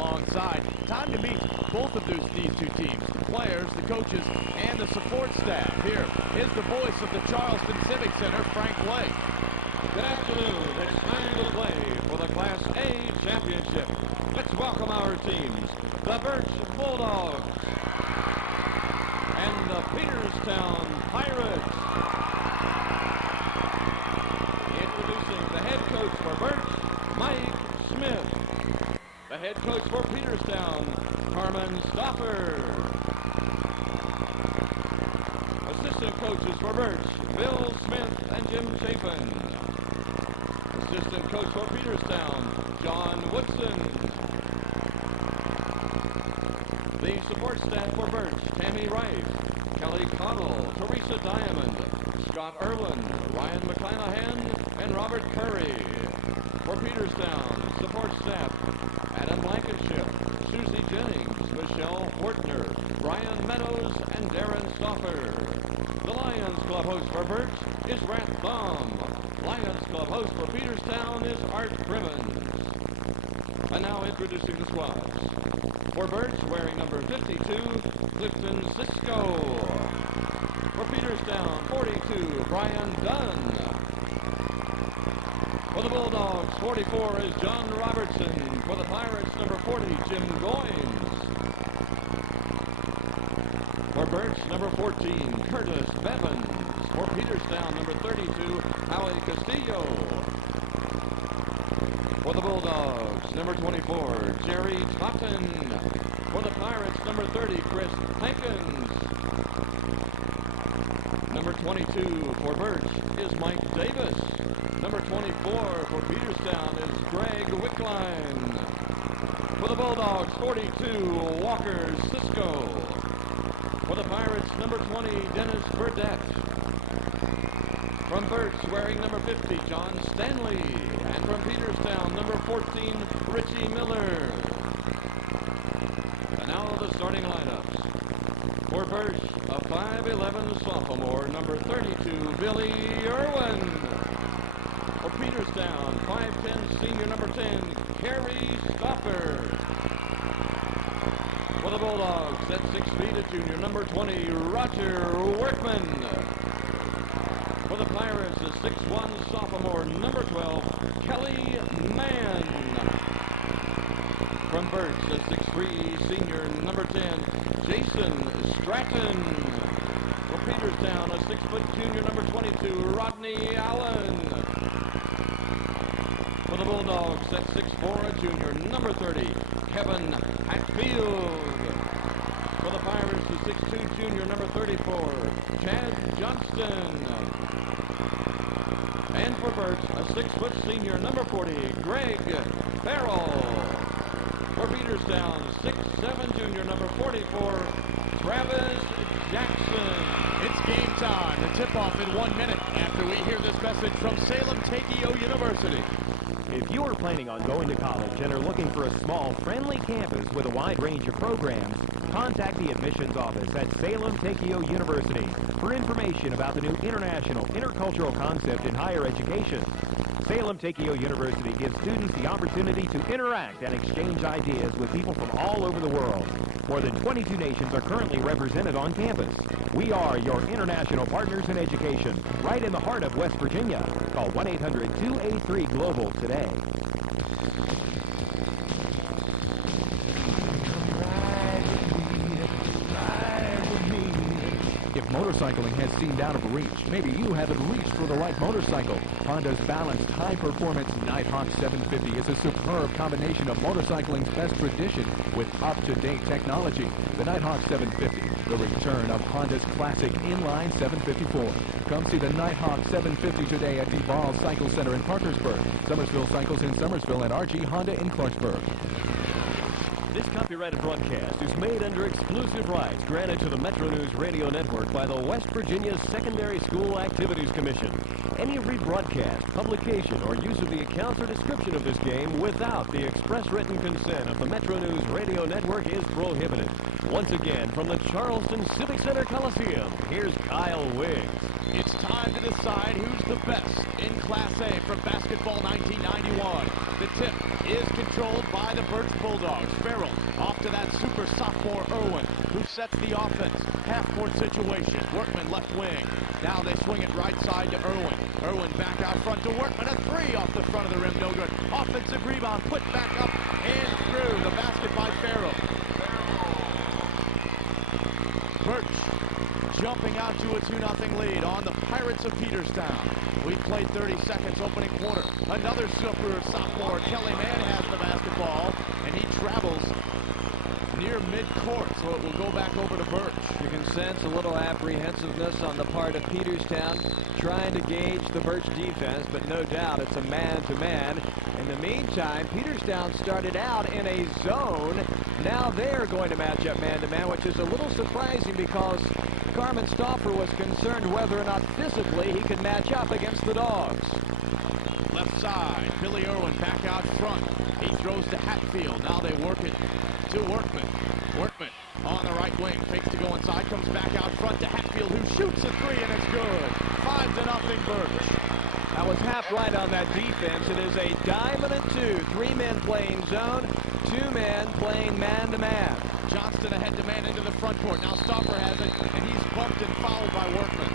alongside. Time to meet both of these two teams, the players, the coaches, and the support staff. Here is the voice of the Charleston Civic Center, Frank Blake. Good afternoon. It's time to play for the Class A championship. Let's welcome our teams, the Burch Bulldogs and the Peterstown Pirates. Introducing the head coach for Burch, Mike Smith. The head coach for Peterstown, Carmen Stoffer. Assistant coaches for Burch, Bill Smith and Jim Chapin. Assistant coach for Peterstown, John Woodson. The support staff for Burch, Tammy Rice, Kelly Connell, Teresa Diamond, Scott Irwin, Ryan McClanahan, and Robert Curry. For Peterstown, support staff, Adam Blankenship, Susie Jennings, Michelle Fortner, Brian Meadows, and Darren Stoffer. The Lions Club host for Burch is Rat Thumb. Lions Club host for Peterstown is Art Crimmins. And now introducing the squads. For Burch, wearing number 52, Clifton Cisco. For Peterstown, 42, Brian Dunn. For the Bulldogs, 44 is John Robertson. For the Pirates, number 40, Jim Goins. For Burch, number 14, Curtis Bevins. For Peterstown, number 32, Howie Castillo. For the Bulldogs, number 24, Jerry Totten. For the Pirates, number 30, Chris Hankins. Number 22 for Burch is Mike Davis. Number 24 for Peterstown is Greg Wickline. For the Bulldogs, 42, Walker Cisco. For the Pirates, number 20, Dennis Burdette. From Burch, wearing number 50, John Stanley. And from Peterstown, number 14, Richie Miller. And now the starting lineups. For Burch, a 5'11 sophomore, number 32, Billy Irwin. For Peterstown, 5'10 senior, number 10, Kerry Stoffer. For the Bulldogs, at 6 feet, a junior, number 20, Roger Workman. For the Pirates, a 6'1 sophomore, number 12, Kelly Mann. From Burch, a 6'3 senior, number 10, Jason Stratton. For Peterstown, a 6-foot junior, number 22, Rodney Allen. For the Bulldogs, at 6'4", a junior, number 30, Kevin Hatfield. For the Pirates, the 6'2", junior, number 34, Chad Johnston. And for Burch, a 6-foot senior, number 40, Greg Farrell. For Peterstown, 6'7", junior, number 44, Travis Jackson. It's game time. The tip-off in 1 minute after we hear this message from Salem Takeo University. If you are planning on going to college and are looking for a small, friendly campus with a wide range of programs, contact the admissions office at Salem Takeo University for information about the new international intercultural concept in higher education. Salem Takeo University gives students the opportunity to interact and exchange ideas with people from all over the world. More than 22 nations are currently represented on campus. We are your international partners in education, right in the heart of West Virginia. Call 1-800-283-GLOBAL today. If motorcycling has seemed out of reach, maybe you haven't reached for the right motorcycle. Honda's balanced, high-performance Nighthawk 750 is a superb combination of motorcycling's best tradition with up-to-date technology. The Nighthawk 750, the return of Honda's classic inline 754. Come see the Nighthawk 750 today at the Ball Cycle Center in Parkersburg, Summersville Cycles in Summersville, and RG Honda in Clarksburg. This copyrighted broadcast is made under exclusive rights granted to the Metro News Radio Network by the West Virginia Secondary School Activities Commission. Any rebroadcast, publication, or use of the accounts or description of this game without the express written consent of the Metro News Radio Network is prohibited. Once again, from the Charleston Civic Center Coliseum, here's Kyle Wiggs. It's time to decide who's the best in Class A for basketball 1991. The tip is controlled by the Burch Bulldogs. Farrell off to that super sophomore Irwin, who sets the offense. Half-court situation. Workman left wing. Now they swing it right side to Irwin. Irwin back out front to Workman. A three off the front of the rim. No good. Offensive rebound. Put back up and through. The basket by Farrell. Burch jumping out to a 2-0 lead on the Pirates of Peterstown. We played 30 seconds opening quarter. Another super sophomore. Kelly Mann has the basketball, and he travels near midcourt, so it will go back over to Burch. You can sense a little apprehensiveness on the part of Peterstown, trying to gauge the Burch defense, but no doubt it's a man-to-man. In the meantime, Peterstown started out in a zone. Now they're going to match up man-to-man, which is a little surprising because Carmen Stauffer was concerned whether or not physically he could match up against the Dogs. Left side, Billy Irwin back out front. He throws to Hatfield. Now they work it to Workman. Workman on the right wing, fakes to go inside, comes back out front to Hatfield, who shoots a three, and it's good. 5-0 Burch. I was half right on that defense. It is a diamond and two. 3 men playing zone, 2 men playing man-to-man. Johnston ahead to man into the front court. Now Stauffer has it, and he's bumped and fouled by Workman.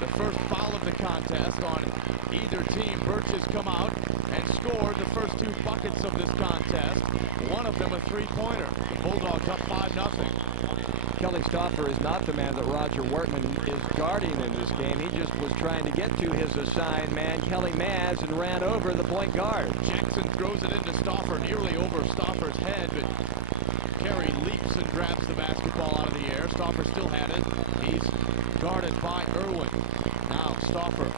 The first foul of the contest on either team. Burch has come out and scored the first 2 buckets of this contest. One of them a three-pointer. The Bulldogs up 5-0. Kelly Stauffer is not the man that Roger Workman is guarding in this game. He just was trying to get to his assigned man, Kelly Maz, and ran over the point guard. Jackson throws it into Stauffer, nearly over Stauffer's head, but Carey leaps and grabs the basketball out of the air. Stauffer still had it. He's guarded by Irwin. Now Stauffer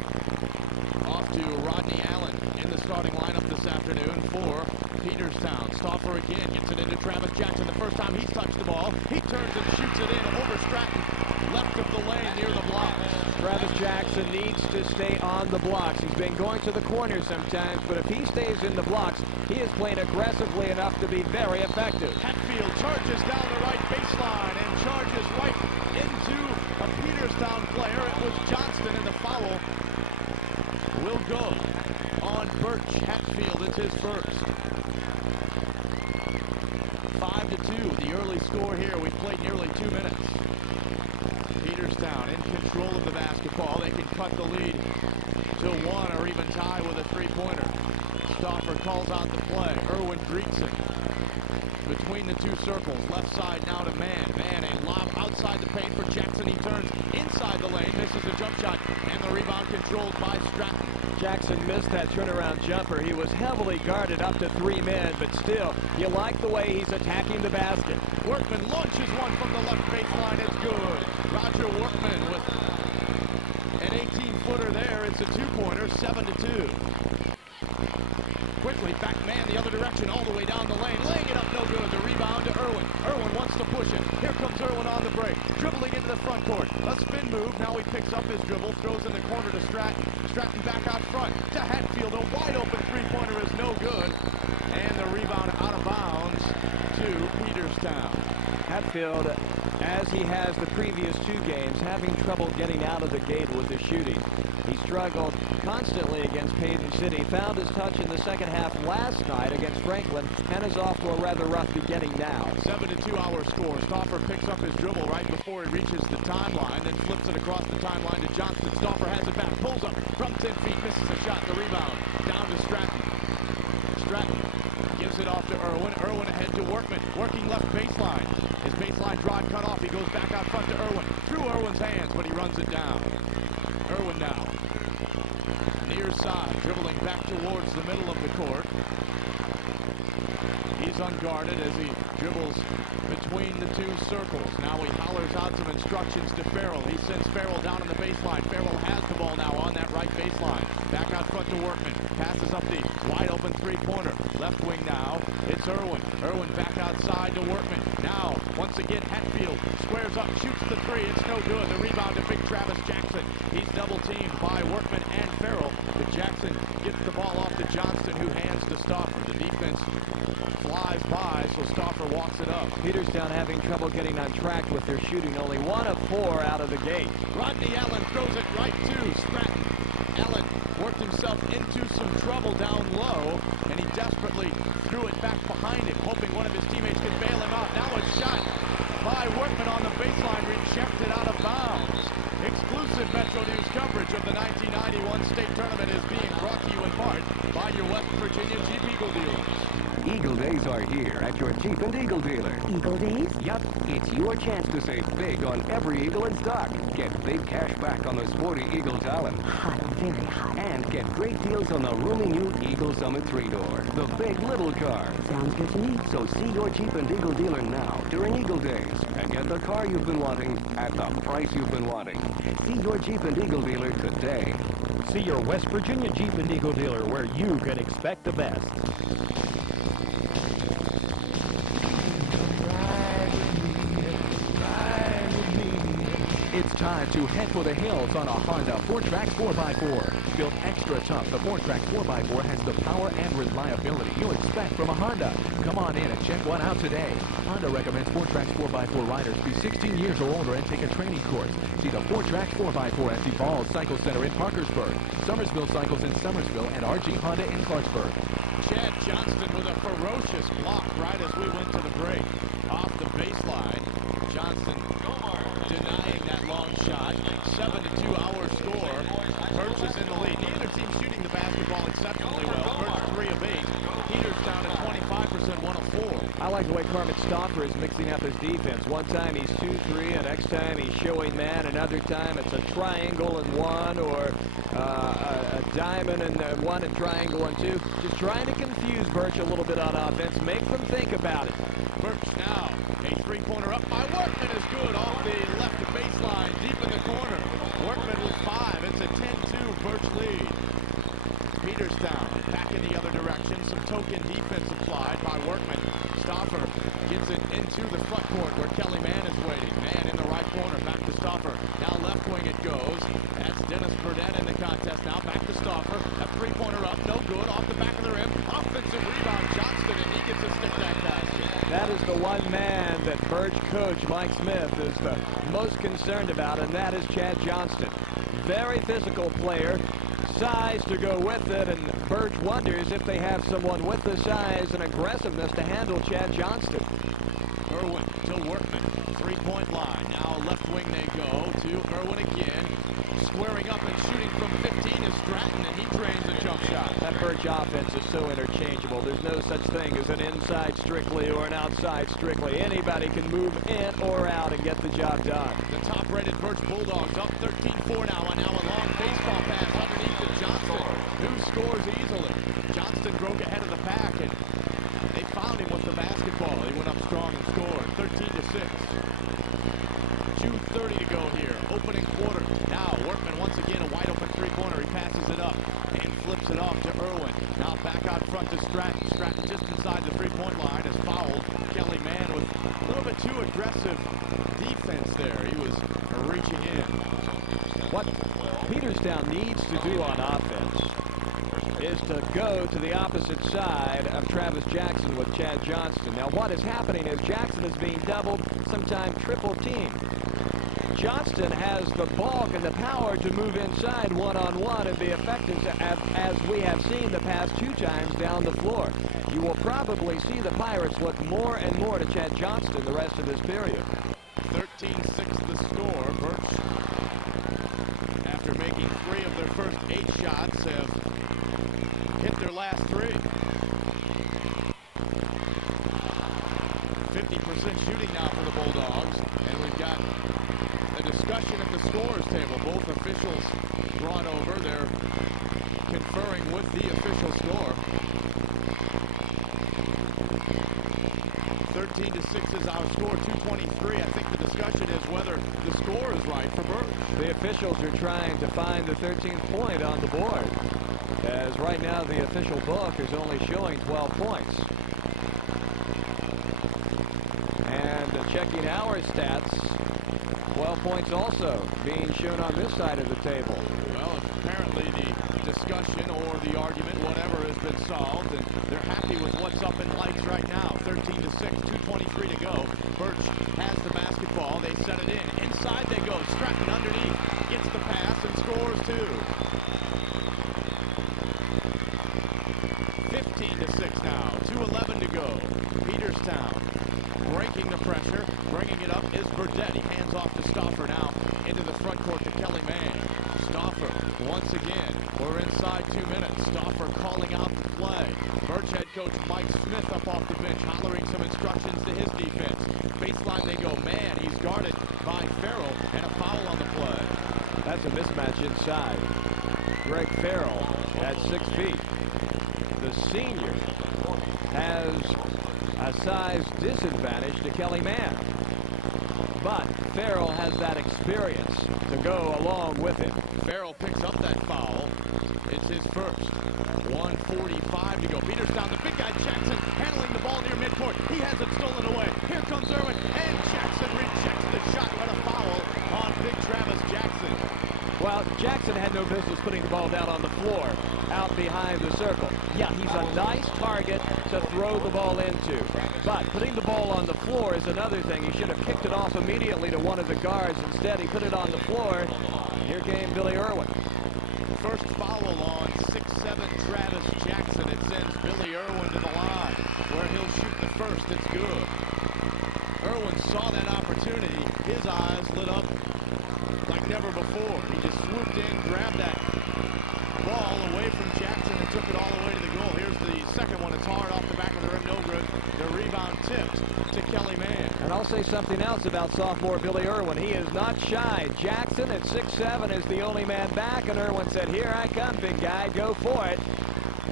off to Rodney Allen in the starting lineup this afternoon for Peterstown. Stauffer again gets it into Travis Jackson. The first time he's touched the ball, he turns and shoots it in over Stratton. Left of the lane near the blocks. Travis Jackson needs to stay on the blocks. He's been going to the corner sometimes, but if he stays in the blocks, he is playing aggressively enough to be very effective. Hatfield charges down the right baseline and charges right into a Peterstown player. It was Johnston, and the foul will go on Burch. Hatfield, it's his first. 5-2, the early score here. We've played nearly 2 minutes. Peterstown in control of the basketball. They can cut the lead to 1 or even tie with a three-pointer. Stauffer calls out the play. Irwin greets it. Between the 2 circles, left side now to Man. Man, a lob outside the paint for Jackson. He turns inside the lane, misses a jump shot, and the rebound controlled by Stratton. Jackson missed that turnaround jumper. He was heavily guarded up to 3 men, but still, you like the way he's attacking the basket. Workman launches one from the left baseline. It's good. Roger Workman with an 18-footer there. It's a 2-pointer, 7-2. Quickly, back man the other direction, all the way down the lane. Laying it up, no good. The rebound to Irwin. Irwin wants to push it. Here comes Irwin on the break. Dribbling into the front court. A spin move. Now he picks up his dribble. Throws in the corner to Stratton. Stratton back out front to Hatfield. A wide open three-pointer is no good. And the rebound out of bounds to Peterstown. Hatfield, as he has the previous 2 games, having trouble getting out of the gate with the shooting. He struggled constantly against Payton City, found his touch in the second half last night against Franklin, and is off to a rather rough beginning now. 7-2 our score. Stauffer picks up his dribble right before he reaches the timeline, then flips it across the timeline to Johnston. Stauffer has it back, pulls up from 10 feet, misses a shot. The rebound down to Stratton. Stratton gives it off to Irwin. Irwin ahead to Workman, working left baseline. His baseline drive cut off. He goes back out front to Irwin. Through Irwin's hands, but he runs it down. Irwin now. Near side, dribbling back towards the middle of the court. He's unguarded as he dribbles between the 2 circles. Now he hollers out some instructions to Farrell. He sends Farrell down on the baseline. Farrell has the ball now on that right baseline. Back out front to Workman. Passes up the wide open three-pointer. Left wing now. It's Irwin. Irwin back outside to Workman. Now wants once again. Hatfield squares up, shoots the three. It's no good. The rebound to big Travis Jackson. He's double teamed by Workman and Farrell. But Jackson gets the ball off to Johnston, who hands to Stauffer. The defense flies by, so Stauffer walks it up. Peterstown having trouble getting on track with their shooting. Only 1 of 4 out of the gate. Rodney Allen throws it right to Stratton. Allen worked himself into some trouble down low, and he desperately threw it back behind him, hoping one of his teammates could bail him out. Now a shot by Workman on the baseline, rejected out of bounds. Exclusive Metro News coverage of the 1991 state tournament is being brought to you in part by your West Virginia Jeep Eagle dealers. Eagle Days are here at your Jeep and Eagle dealer. Eagle Days? Yep, it's your chance to save big on every Eagle in stock. Get big cash back on the sporty Eagle Talon. Hot, very hot. And get great deals on the roomy new Eagle Summit 3-door. The big little car. Sounds good to me. So see your Jeep and Eagle dealer now during Eagle Days and get the car you've been wanting at the price you've been wanting. See your Jeep and Eagle dealer today. See your West Virginia Jeep and Eagle dealer where you can expect the best. It's time to head for the hills on a Honda 4Track 4x4. Built extra tough, the 4Track 4x4 has the power and reliability you'll expect from a Honda. Come on in and check one out today. Honda recommends 4Track 4x4 riders be 16 years or older and take a training course. See the 4Track 4x4 at the Balls Cycle Center in Parkersburg, Summersville Cycles in Summersville, and RG Honda in Clarksburg. Chad Johnston with a ferocious block right as we went to the break. Off the baseline, Johnston denying that long shot. 7-2 our score. Burch is in the lead. Neither team shooting the basketball exceptionally well. Burch 3 of 8. Peterstown at 25%, 1 of 4. I like the way Carmen Stauffer is mixing up his defense. One time he's 2-3, and next time he's showing man. Another time it's a triangle and 1, or a diamond and 1 and triangle and 2. Just trying to confuse Burch a little bit on offense. Make them think about it. Burch now. A three-pointer up by Workman is good off the left baseline, deep in the corner. Workman with 5. It's a 10-2 Burch lead. Peterstown back in the other direction. Some token defense applied by Workman. Stauffer gets it into the front court where Kelly Mann is waiting. Mann in the right corner. Back to Stauffer. Now left wing it goes. That's Dennis Burdett in the contest. Now back to Stauffer. A three-pointer up. No good. Off the back of the rim. Offensive rebound. Johnston, and he gets a stick-back basket. That is the one man that Burch coach Mike Smith is the most concerned about, and that is Chad Johnston. Very physical player, size to go with it, and Burch wonders if they have someone with the size and aggressiveness to handle Chad Johnston. Irwin to Workman, three-point line. Now left wing they go to Irwin again. Squaring up and shooting from 15 is Stratton, and he drains a jump shot. That Burch offense is so interchangeable. There's no such thing as an inside strictly or an outside strictly. Anybody can move in or out and get the job done. The top-rated Burch Bulldogs up 13-4 now, and now a long baseball pass underneath to Johnston, who scores easily. Johnston broke ahead of the pack, and they found him with the basketball. He went up strong and scored, 13-6. 2:30 to go here, opening quarter. Now Workman once again a wide open three-pointer. He passes it up and flips it off to Irwin. Now back out front to Stratton. Stratton just inside the three-point line is fouled. Kelly Mann with a little bit too aggressive defense there. He was reaching in. What Peterstown needs to do on offense is to go to the opposite side of Travis Jackson with Chad Johnston. Now what is happening is Jackson is being doubled, sometimes triple teamed. Johnston has the bulk and the power to move inside one-on-one and be effective as we have seen the past 2 times down the floor. You will probably see the Pirates look more and more to Chad Johnston the rest of this period. 13-6 the score. Burch, after making 3 of their first 8 shots, have hit their last 3. 50% shooting now for the Bulldogs, and we've got a discussion at the scorers table. Both officials brought over. They're conferring with the official score. 13-6 is our score. 2:23. I think the discussion is whether the score is right for Burch. The officials are trying to find the 13th point on the board, as right now the official book is only showing 12 points. And checking our stats, 12 points also being shown on this side of the table. Well, apparently the discussion or the argument, whatever, has been solved, and they're happy with what's up in lights right now. 13-6, 2:23 to go. Burch has the basketball. They set it in. Inside they go. Stratton underneath. Gets the pass and scores two. 15-6 now. 2:11 to go. Peterstown breaking the pressure. Bringing it up is Burdett. He hands off to Stauffer now into the front court to Kelly Mann. Stauffer once again. We're inside 2 minutes. Stauffer calling out the play. Burch head coach Mike Smith up off the bench, hollering some instructions to his defense. Baseline they go. Man, he's guarded by Farrell, and a foul on the play. That's a mismatch inside. Greg Farrell at 6 feet. The senior has a size disadvantage to Kelly Mann. But Farrell has that experience to go along with it. Farrell picks up that foul. It's his first. 1:45 to go. Peterstown, the big guy Jackson, handling the ball near midcourt. He has it stolen away. Here comes Irwin, and Jackson rejects the shot, but a foul on big Travis Jackson. Well, Jackson had no business putting the ball down on the floor, out behind the circle. Yeah, he's a nice target to throw the ball into. But putting the ball on the floor is another thing. He should have kicked it off immediately to one of the guards. Instead, he put it on the floor. Here came Billy Irwin. First foul on 6'7" Travis Jackson. It sends Billy Irwin to the line, where he'll shoot the first. It's good. Irwin saw that opportunity. His eyes lit up like never before. He just swooped in, grabbed that ball away from Jackson, and took it all the way to the goal. Here's the second one. It's hard off the back of the rim, no good. The rebound tipped to Kelly Mann. And I'll say something else about sophomore Billy Irwin. He is not shy. Jackson at 6'7" is the only man back, and Irwin said, "Here I come, big guy, go for it."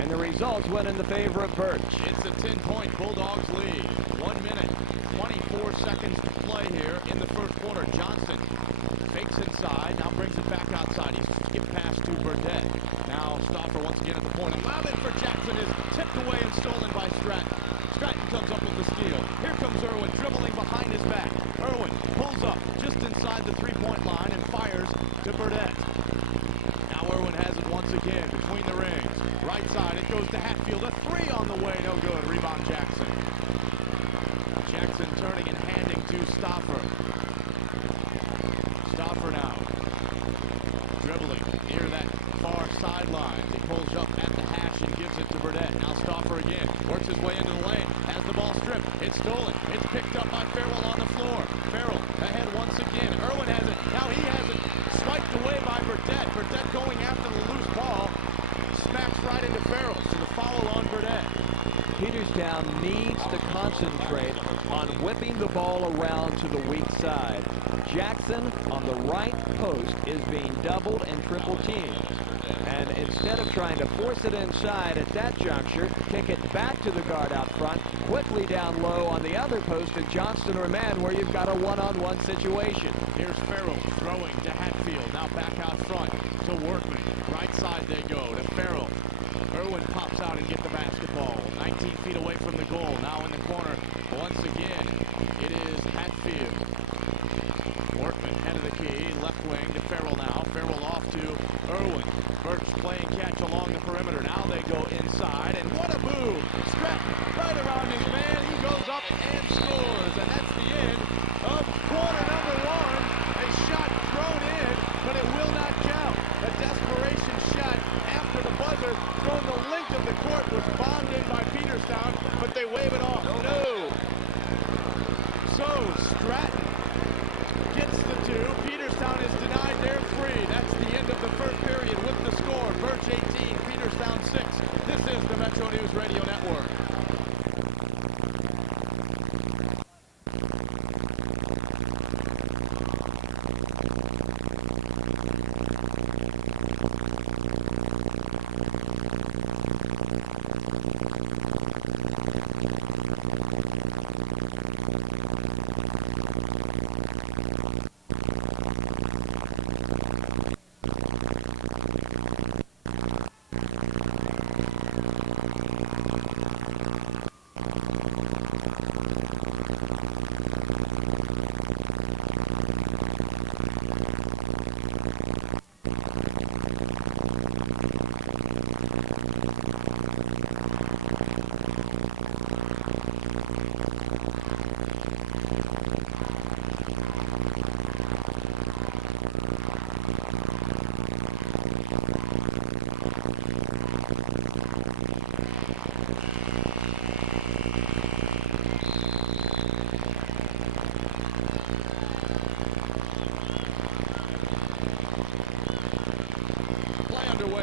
And the results went in the favor of Burch. It's a 10-point Bulldogs lead. 1 minute, 24 seconds to play here in the first quarter. Johnson fakes inside, now brings it back outside. He's skipped past to Burdett. Now Stauffer once again at the point. Allowed it for Jackson is tipped away and stolen by Stratton. Stratton comes up with the steal. Here comes Irwin dribbling behind his back. Irwin pulls up just inside the three-point line and fires to Burdett. Now Irwin has it once again between the rings. Right side, it goes to Hatfield. A three on the way, no good. Rebound Jackson. Jackson turning and handing to Stauffer. Stauffer now dribbling near that far sideline. He pulls up at the hash and gives it to Burdett. Now Stauffer again works his way into the lane. Has the ball stripped. It's stolen. It's picked up by Farrell on the floor. Farrell ahead once again. Irwin has it. Now he has it swiped away by Burdett. Burdett going after the loose ball. Smacks right into Farrell. So the foul on Burdett. Peterstown needs to concentrate on whipping the ball around to the weak side. Jackson on the right post is being doubled and triple teamed. And instead of trying to force it inside at that juncture, kick it back to the guard out front, quickly down low on the other post to Johnston or Mann, where you've got a one-on-one situation. Here's Farrell throwing to Hatfield. Now back out front to Workman. Right side they go to Farrell. Irwin pops out and gets the basketball. 19 feet away from the goal. Now in the corner. Once again, it is Hatfield. Workman head of the key. Left wing to Farrell now. Farrell off to Irwin. Burch playing catch along the perimeter. Now they go inside. And what a move. Stratton right around his man. He goes up and scores. And that's the end of quarter number one. A shot thrown in, but it will not count. A desperation shot after the buzzer thrown the length of the court was bombed in by Peterstown, but they wave it off. No. So Stratton gets the two. Peterstown is denied their three. That's the end of the first period with the score. Burch 18, Peterstown 6. This is the Metro News Radio Network.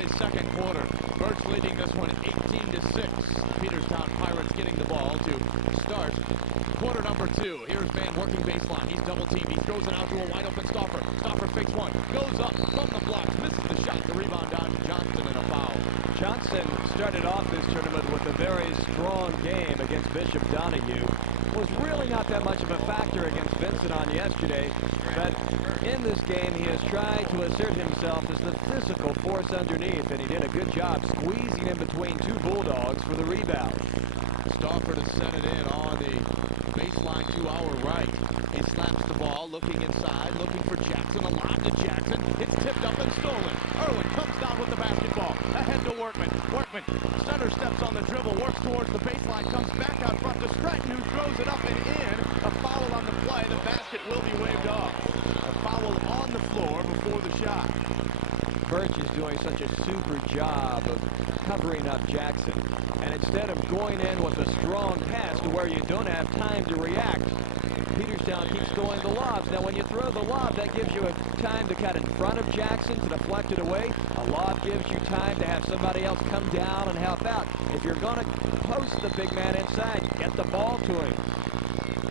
play second quarter. Burch leading this one 18-6. Peterstown Pirates getting the ball to start quarter number 2. Here's Van working baseline. He's double teamed. He throws it out to a wide open Stauffer. Stauffer fakes one. Goes up from the blocks. Misses the shot. The rebound down to Johnston and a foul. Johnson started off this tournament with a very strong game against Bishop Donahue. Was really not that much of a factor against Vincent on yesterday, but in this game he has tried to assert himself as the physical force underneath, and he did a good job squeezing in between two Bulldogs for the rebound. Stauffer to set it in on the baseline to our right. He slaps the ball, looking inside, looking for Jackson. A lob to Jackson. It's tipped up and stolen. Irwin comes down with the basketball. Ahead to Workman. Workman center steps on the dribble, works towards the baseline, comes back out front to Stratton, who throws it up and in. A foul on the play. The basket will be waved off. A foul on the floor before the shot. Burch is doing such a super job of covering up Jackson. And instead of going in with a strong pass to where you don't have time to react, Peterstown keeps throwing the lobs. Now, when you throw the lob, that gives you a time to cut in front of Jackson to deflect it away. A lob gives you time to have somebody else come down and help out. If you're going to post the big man inside, get the ball to him.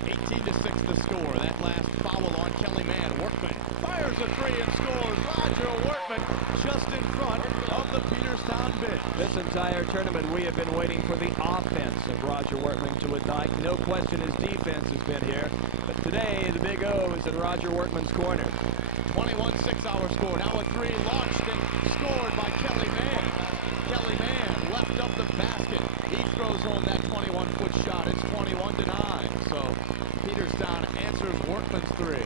18-6 the score. That last foul on Kelly Mann. Workman fires a three and scores. Roger Workman just in front of the Peterstown bench. This entire tournament, we have been waiting for the offense of Roger Workman to ignite. No question his defense has been here. But today, the big O is in Roger Workman's corner. 21-6 our score. Now a three launched and scored by Kelly Mann. Kelly Mann left up the basket. He throws home that 21-foot shot. It's 21-9. So Peterstown answers Workman's three.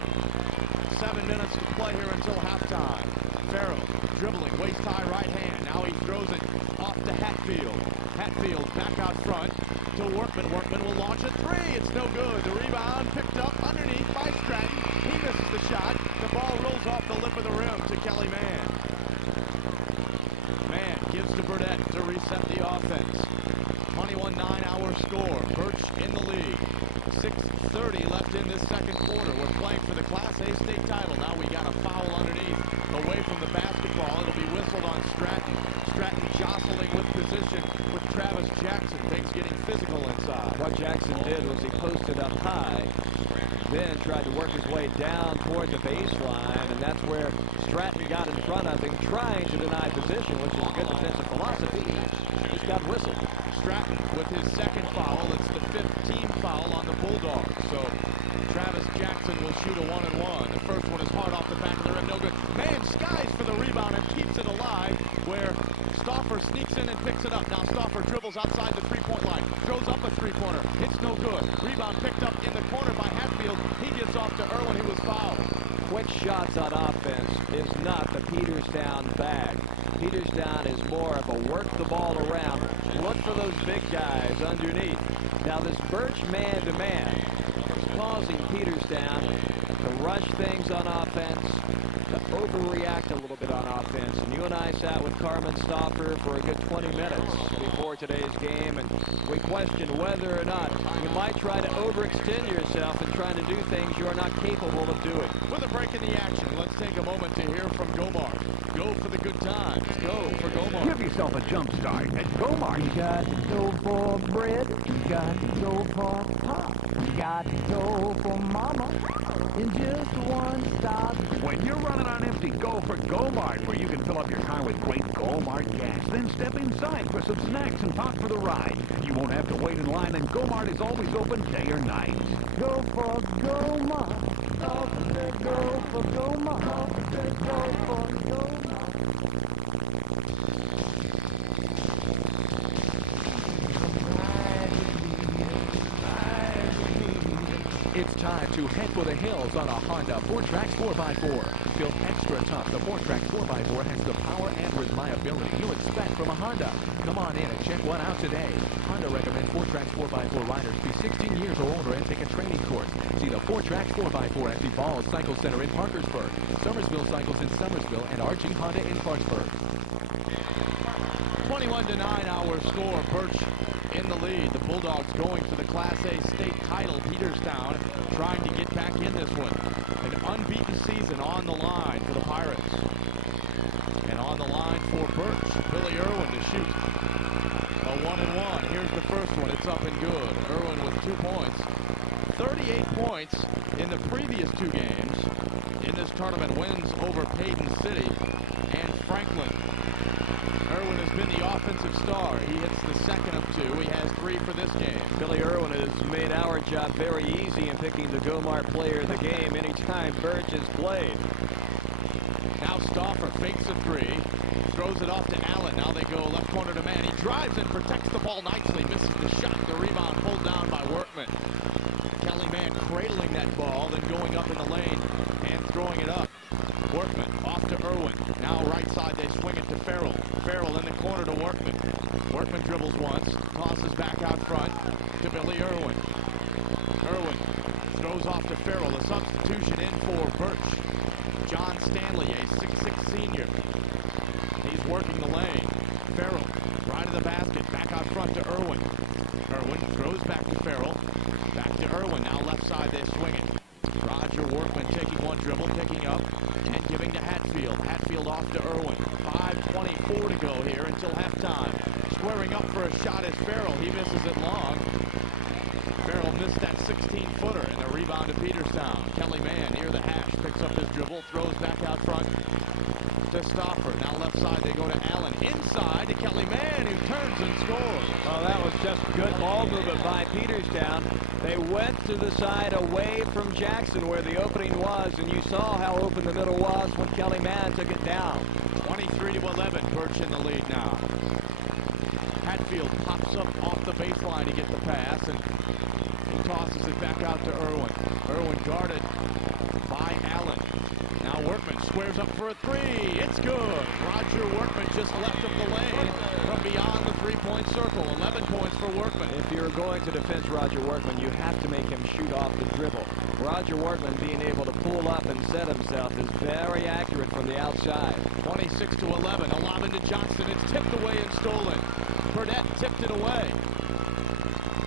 7 minutes to play here until halftime. Farrell dribbling, waist high right hand. Now he throws it off to Hatfield. Hatfield back out front to Workman. Workman will launch a three. It's no good. The rebound picked up underneath by Stratton. He misses the shot. The ball rolls off the lip of the rim to Kelly Mann. Mann gives to Burdett to reset the offense. 21-9 our score. Burch in the lead. 6:30 left in this second quarter. We're playing for the Class A state title. Now we got a foul underneath, away from the basketball. It'll be whistled on Stratton. Stratton jostling with position with Travis Jackson. Things getting physical inside. What Jackson did was he posted up high, then tried to work his way down toward the baseline, and that's where Stratton got in front of him, trying to deny position, which is a good defensive philosophy. He just got whistled. Stratton with his second foul. It's the 5th team foul on the Bulldogs. So Travis Jackson will shoot a 1-and-1. The first one is hard off the back of the rim. No good. Mann skies for the rebound and keeps it alive, where Stauffer sneaks in and picks it up. Now Stauffer dribbles outside the three-point line. Throws up a three-pointer. It's no good. Rebound picked up in the corner by Hatfield. He gets off to Irwin, who was fouled. Quick shots on offense is not the Peterstown bag. Peterstown is more of a work the ball around, look for those big guys underneath. Now this Burch man-to-man is causing Peterstown to rush things on offense, to overreact a little bit on offense. And you and I sat with Carmen Stauffer for a good 20 minutes before today's game, and we questioned whether or not you might try to overextend yourself in trying to do things you are not capable of doing. With a break in the action, let's take a moment to hear from Gomar. Go for the good times. Go for Gomar. Give yourself a jump start at Gomar. You got to go for bread, you got to go for pop, you got to go for mama in just one stop. When you're running on empty, go for Gomart, where you can fill up your car with great Gomart gas. Then step inside for some snacks and pop for the ride. You won't have to wait in line, and Gomart is always open day or night. Go for Gomart. Go for Gomart. Go for Gomart. It's time to head for the hills on a Honda 4Trax 4x4. Built extra tough, the 4Trax 4x4 has the power and reliability you expect from a Honda. Come on in and check one out today. Honda recommends 4Trax 4x4 riders be 16 years or older and take a training course. See the 4Trax 4x4 at the Balls Cycle Center in Parkersburg, Summersville Cycles in Summersville, and RG Honda in Clarksburg. 21-9 our score. Burch in the lead. The Bulldogs going for the Class A state title. Peterstown trying to get back in this one. An unbeaten season on the line for the Pirates. And on the line for Burch. Billy Irwin to shoot. A 1-and-1. Here's the first one. It's up and good. Irwin with 2 points. 38 points in the previous 2 games in this tournament. Wins over Payton City and Franklin. Irwin has been the offensive star. He hits the second of 2. He has 3 for this game. Billy Irwin has made our job very easy in picking the Gomar player of the game anytime Burch has played. Now Stauffer fakes a 3, throws it off to Allen. Now they go left corner to man. He drives and protects the ball nicely. Misses the shot. The rebound pulled down by Workman. Kelly Mann cradling that ball, then going up in the lane and throwing it up. Workman off to Irwin. Now right side they swing it to Farrell. Farrell in the corner to Workman. Workman dribbles once, tosses back out front to Billy Irwin. Irwin throws off to Farrell. The substitution in for Burch. John Stanley, a 6'6 senior. He's working the lane. Farrell, right of the basket, back out front to Irwin. Irwin throws back to Farrell. Back to Irwin, now left side they swing it. Roger Workman taking one dribble, picking up, and giving to Hatfield. Hatfield off to Irwin. 5:24 to go here until halftime. Squaring up for a shot is Farrell. He misses it long. Farrell missed that 16-footer and a rebound to Peterstown. Kelly Mann near the hash, picks up his dribble, throws back out front to Stauffer. Now left side they go to Allen. Inside to Kelly Mann, who turns and scores. Oh, that was just good ball movement by Peterstown. They went to the side away from Jackson where the opening was, and you saw how open the middle was when Kelly Mann took it down. 23-11, Burch in the lead now. Hatfield pops up off the baseline to get the pass, and he tosses it back out to Irwin. Irwin guarded by Allen. Now Workman squares up for a 3. It's good. Roger Workman just left of the lane from beyond the 3-point circle. 11 points for Workman. If you're going to defend Roger Workman, you have to make him shoot off the dribble. Roger Workman being able to pull up and set himself is very accurate from the outside. 26-11. A lob into Johnson. It's tipped away and stolen. Burnett tipped it away.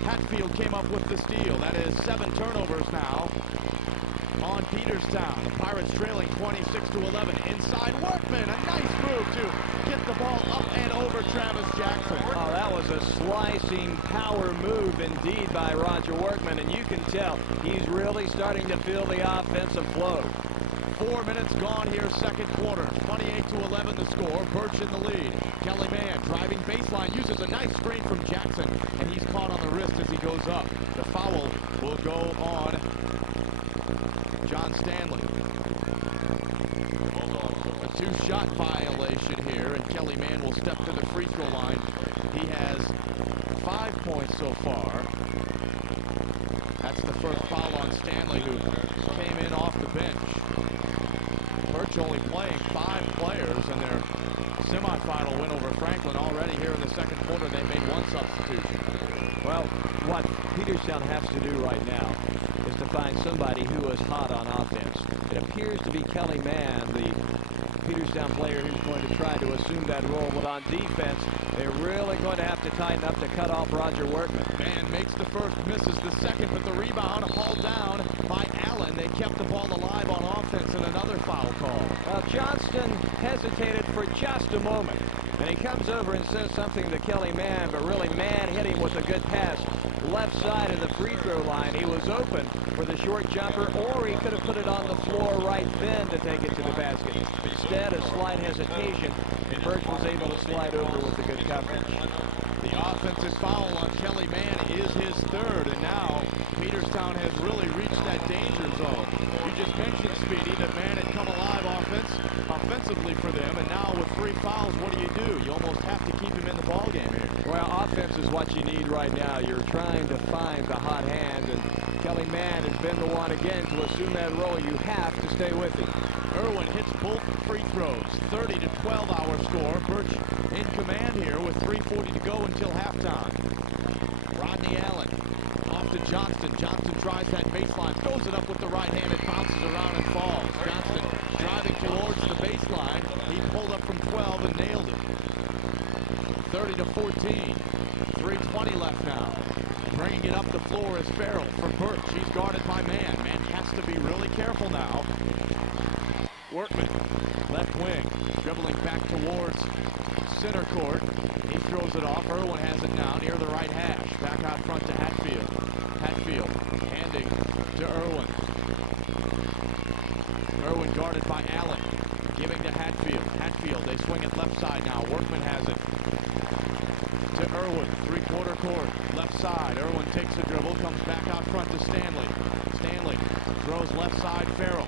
Hatfield came up with the steal. That is 7 turnovers now on Peterstown. The Pirates trailing 26-11. Inside Workman. A nice move to get the ball up and over Travis Jackson. Oh, that was a slicing power move indeed by Roger Workman, and you can tell he's really starting to feel the offensive flow. 4 minutes gone here, second quarter. 28-11 the score. Burch in the lead. Kelly Mann driving baseline, uses a nice screen from Jackson, and he's caught on the wrist as he goes up. The foul will go on John Stanley. A 2-shot violation here, and Kelly Mann will step to the free throw line. He has 5 points so far. That's the first foul on Stanley, who came in off the bench. Burch only playing 5 players in their semifinal win over Franklin. Already here in the second quarter, they made 1 substitution. Well, what Peterstown has to do right now is to find somebody who is hot on offense. It appears to be Kelly Mann, the Peterstown player who's going to try to assume that role. But on defense, they're really going to have to tighten up to cut off Roger Workman. Mann makes the first, misses the second, but the rebound hauled down by Allen. They kept the ball alive on offense, and another foul call. Well, Johnston hesitated for just a moment, and he comes over and says something to Kelly Mann, but really Mann hit him with a good pass. Left side of the free throw line. He was open for the short jumper, or he could have put it on the floor right then to take it to the basket. Instead, a slight hesitation, and Burch was able to slide over with a good coverage. The offensive foul on Kelly Mann is his 3rd, and now Peterstown has really reached that danger zone. You just mentioned, Speedy, that Mann had come alive offensively for them, and now with 3 fouls, what do? You almost have to keep him in the ballgame here. Well, offense is what you need right now. You're trying to find the hot hand, and Kelly Mann has been the one again to assume that role. You have to stay with him. Irwin hits both free throws. 30-12 our score. Burch in command here with 3:40 to go until halftime. Rodney Allen off to Johnston. Johnston tries that baseline, throws it up with the right hand, it bounces around and falls. Johnston driving towards the baseline. He pulled up from 12 and nailed it. 30-14. 3:20 left now. Bringing it up the floor is Farrell for Burch. He's guarded by Mann. Mann has to be really careful now. Workman, left wing, dribbling back towards near the right hash. Back out front to Hatfield. Hatfield handing to Irwin. Irwin guarded by Allen. Giving to Hatfield. Hatfield, they swing it left side now. Workman has it. To Irwin, three-quarter court, left side. Irwin takes the dribble, comes back out front to Stanley. Stanley throws left side, Farrell.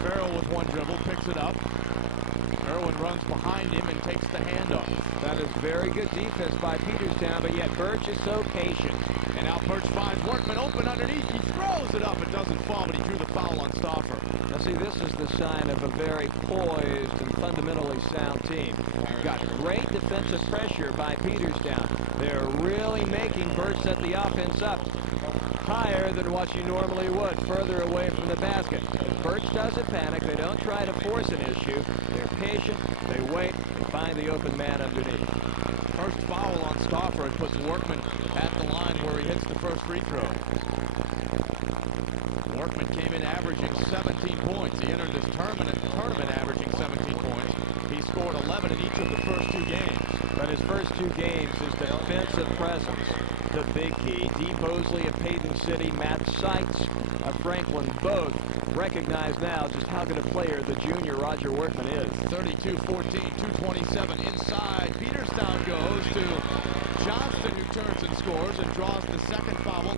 Farrell with one dribble, picks it up. Irwin runs behind him and takes the handoff. That is very good defense by Peterstown, but yet Burch is so patient. And now Burch finds Workman open underneath. He throws it up. It doesn't fall, but he drew the foul on Stauffer. Now see, this is the sign of a very poised and fundamentally sound team. Got great defensive pressure by Peterstown. They're really making Burch set the offense up higher than what you normally would, further away from the basket. If Burch doesn't panic, they don't try to force an issue. They're patient, they wait, and find the open man underneath. First foul on Stauffer and puts Workman at the line where he hits the first free throw. Workman came in averaging 17 points. He entered this tournament averaging 17 points. He scored 11 in each of the first two games. But his first two games, his defensive presence, the big key. Dee Bosley of Payton City, Matt Seitz of Franklin, both recognize now just how good a player the junior Roger Workman is. 32-14, 2:27 inside. Peterstown goes to Johnston, who turns and scores and draws the second foul.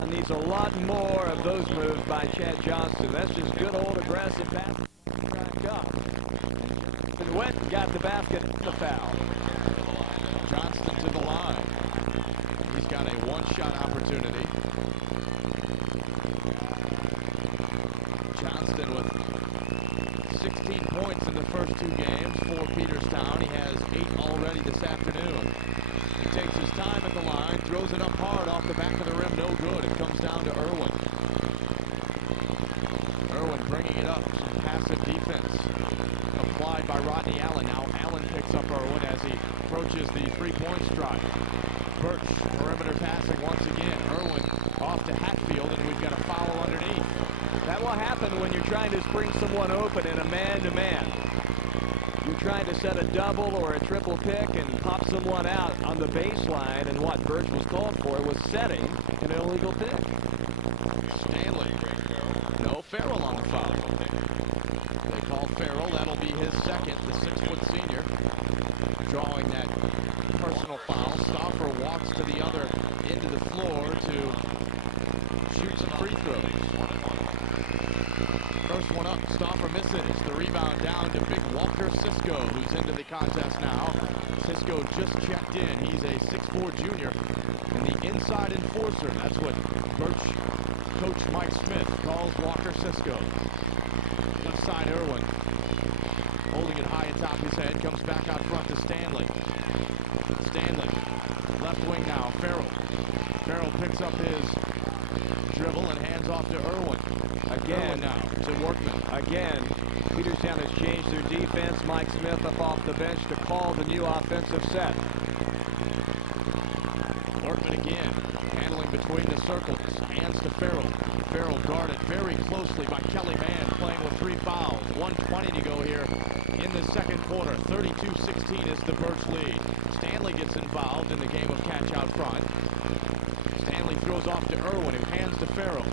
And needs a lot more of those moves by Chad Johnston. That's just good old aggressive pass. And went and got the basket, the foul. Johnston to the line. He's got a one-shot opportunity. Johnston with 16 points in the first two games for Peterstown. He has 8 already this afternoon. He takes his time at the line, throws it up hard off the back of the rim, no good. It comes down to Irwin. Irwin bringing it up, some passive defense applied by Rodney Allen. Now Allen picks up Irwin as he approaches the three-point stripe. Burch, perimeter passing once again. Irwin off to Hatfield, and we've got a foul underneath. That will happen when you're trying to spring someone open in a man-to-man. You're trying to set a double or a triple pick and pop someone out on the baseline, and what Burch was called for was setting an illegal pick. Stanley. No, Farrell on the foul. They call Farrell. That'll be his second, the 6-foot senior. Drawing that personal foul. Stauffer walks to the other end of the floor to shoot some free throws. First one up, Stauffer misses. The rebound down to big Walker Cisco, who's into the contest now. Cisco just checked in. He's a 6'4 junior and the inside enforcer. That's what Burch coach Mike Smith calls Walker Cisco. Left side Irwin, holding it high atop his head, comes back out front to Stanley. Stanley, left wing now, Farrell. Farrell picks up his dribble and hands off to Irwin. Again, now to Workman. Again, Peterstown has changed their defense. Mike Smith up off the bench to call the new offensive set. Workman again, handling between the circles. Hands to Farrell. Farrell guarded very closely by Kelly Mann, playing with 3 fouls. 1:20 to go here in the second quarter. 32-16 is the Burch lead. Stanley gets involved in the game of catch out front. Stanley throws off to Irwin, who hands to Farrell.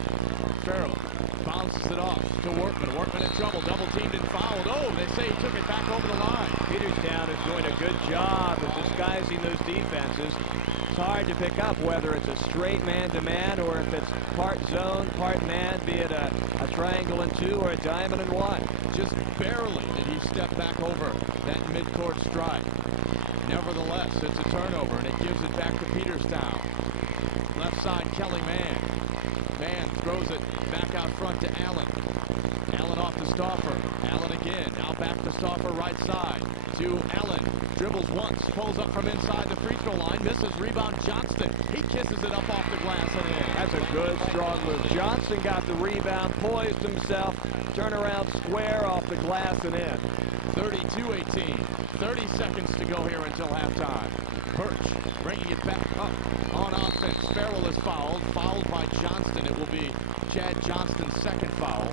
Farrell bounces it off to Workman. Workman in trouble, double teamed and fouled. Oh, they say he took it back over the line. Peterstown is doing a good job of disguising those defenses. It's hard to pick up whether it's a straight man-to-man or if it's part zone, part man, be it a triangle and 2 or a diamond and 1. Just barely did he step back over that midcourt stripe. Nevertheless, it's a turnover, and it gives it back to Peterstown. Left side, Kelly Mann. Mann throws it back out front to Allen. Allen off to Stauffer. Allen again. Now back to Stauffer, right side. To Allen. Dribbles once. Pulls up from inside the free throw line. Misses. Rebound Johnston. He kisses it up off the glass and in. That's a good, strong move. Johnston got the rebound, poised himself, turnaround square off the glass and in. 32-18. 30 seconds to go here until halftime. Burch bringing it back up on offense. Farrell is fouled. Fouled by Johnston. It will be Chad Johnston's second foul.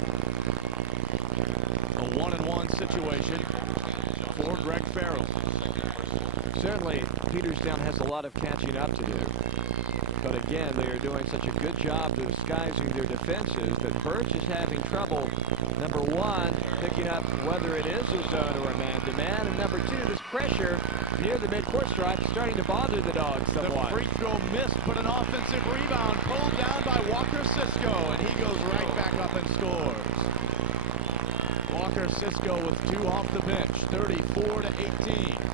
A 1-and-1 situation for Greg Farrell. Certainly Peterstown has a lot of catching up to do. But again, they are doing such a good job disguising their defenses that Burch is having trouble, number one, picking up whether it is a zone or a man-to-man, and number two, this pressure near the midcourt stripe is starting to bother the Dogs somewhat. The free throw missed, but an offensive rebound pulled down by Walker Cisco, and he goes right back up and scores. Walker Cisco with 2 off the bench, 34-18.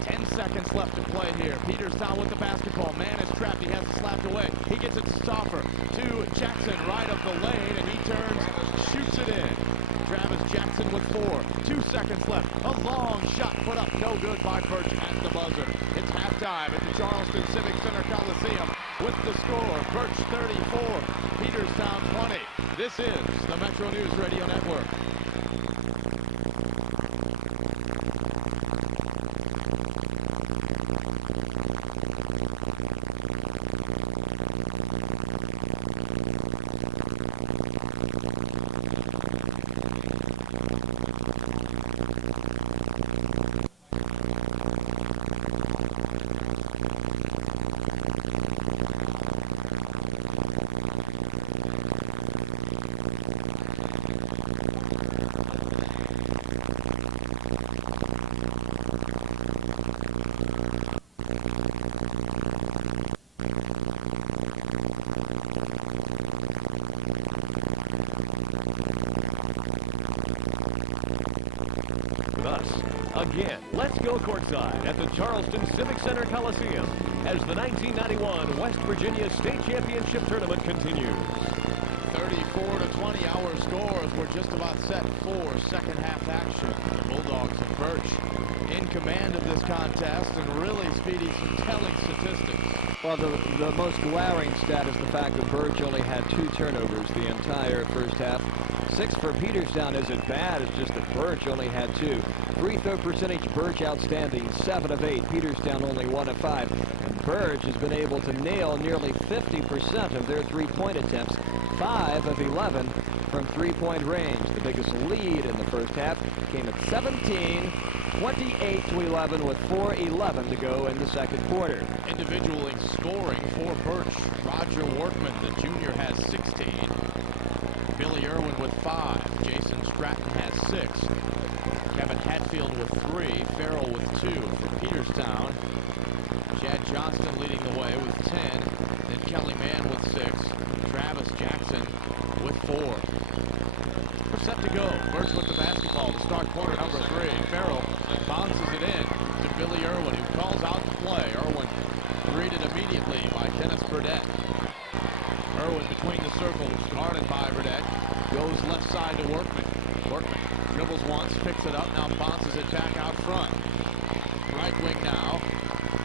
10 seconds left to play here. Peterstown with the basketball. Man is trapped. He has it slapped away. He gets it to Stoffer. To Jackson, right up the lane, and he turns, shoots it in. Travis Jackson with 4. 2 seconds left. A long shot put up. No good by Burch at the buzzer. It's halftime at the Charleston Civic Center Coliseum with the score. Burch 34, Peterstown 20. This is the Metro News Radio Network. Again, let's go courtside at the Charleston Civic Center Coliseum as the 1991 West Virginia State Championship Tournament continues. 34-20 our scores. We're just about set for second half action. The Bulldogs and Burch in command of this contest, and really, Speedy, some telling statistics. Well, the most glaring stat is the fact that Burch only had 2 turnovers the entire first half. 6 for Peterstown isn't bad, it's just that Burch only had 2. Free throw percentage, Burch outstanding, 7 of 8. Peterstown only 1 of 5. And Burch has been able to nail nearly 50% of their three-point attempts, 5 of 11 from three-point range. The biggest lead in the first half came at 17, 28-11 with 4:11 to go in the second quarter. Individually scoring for Burch, Roger Workman, the junior, has 16. Billy Irwin with 5. Jason Stratton has 6. Kevin Hatfield with 3. Farrell with 2 for Peterstown. Chad Johnston leading the way with 10. Then Kelly Mann with 6. Travis Jackson with 4. We're set to go. Burch with the basketball to start quarter number 3. Farrell bounces it in to Billy Irwin, who calls out the play. Irwin greeted immediately by Dennis Burdett. Irwin between the circles, guarded by Burdett. Goes left side to Workman. Workman dribbles once, picks it up, now bounces it back out front. Right wing now.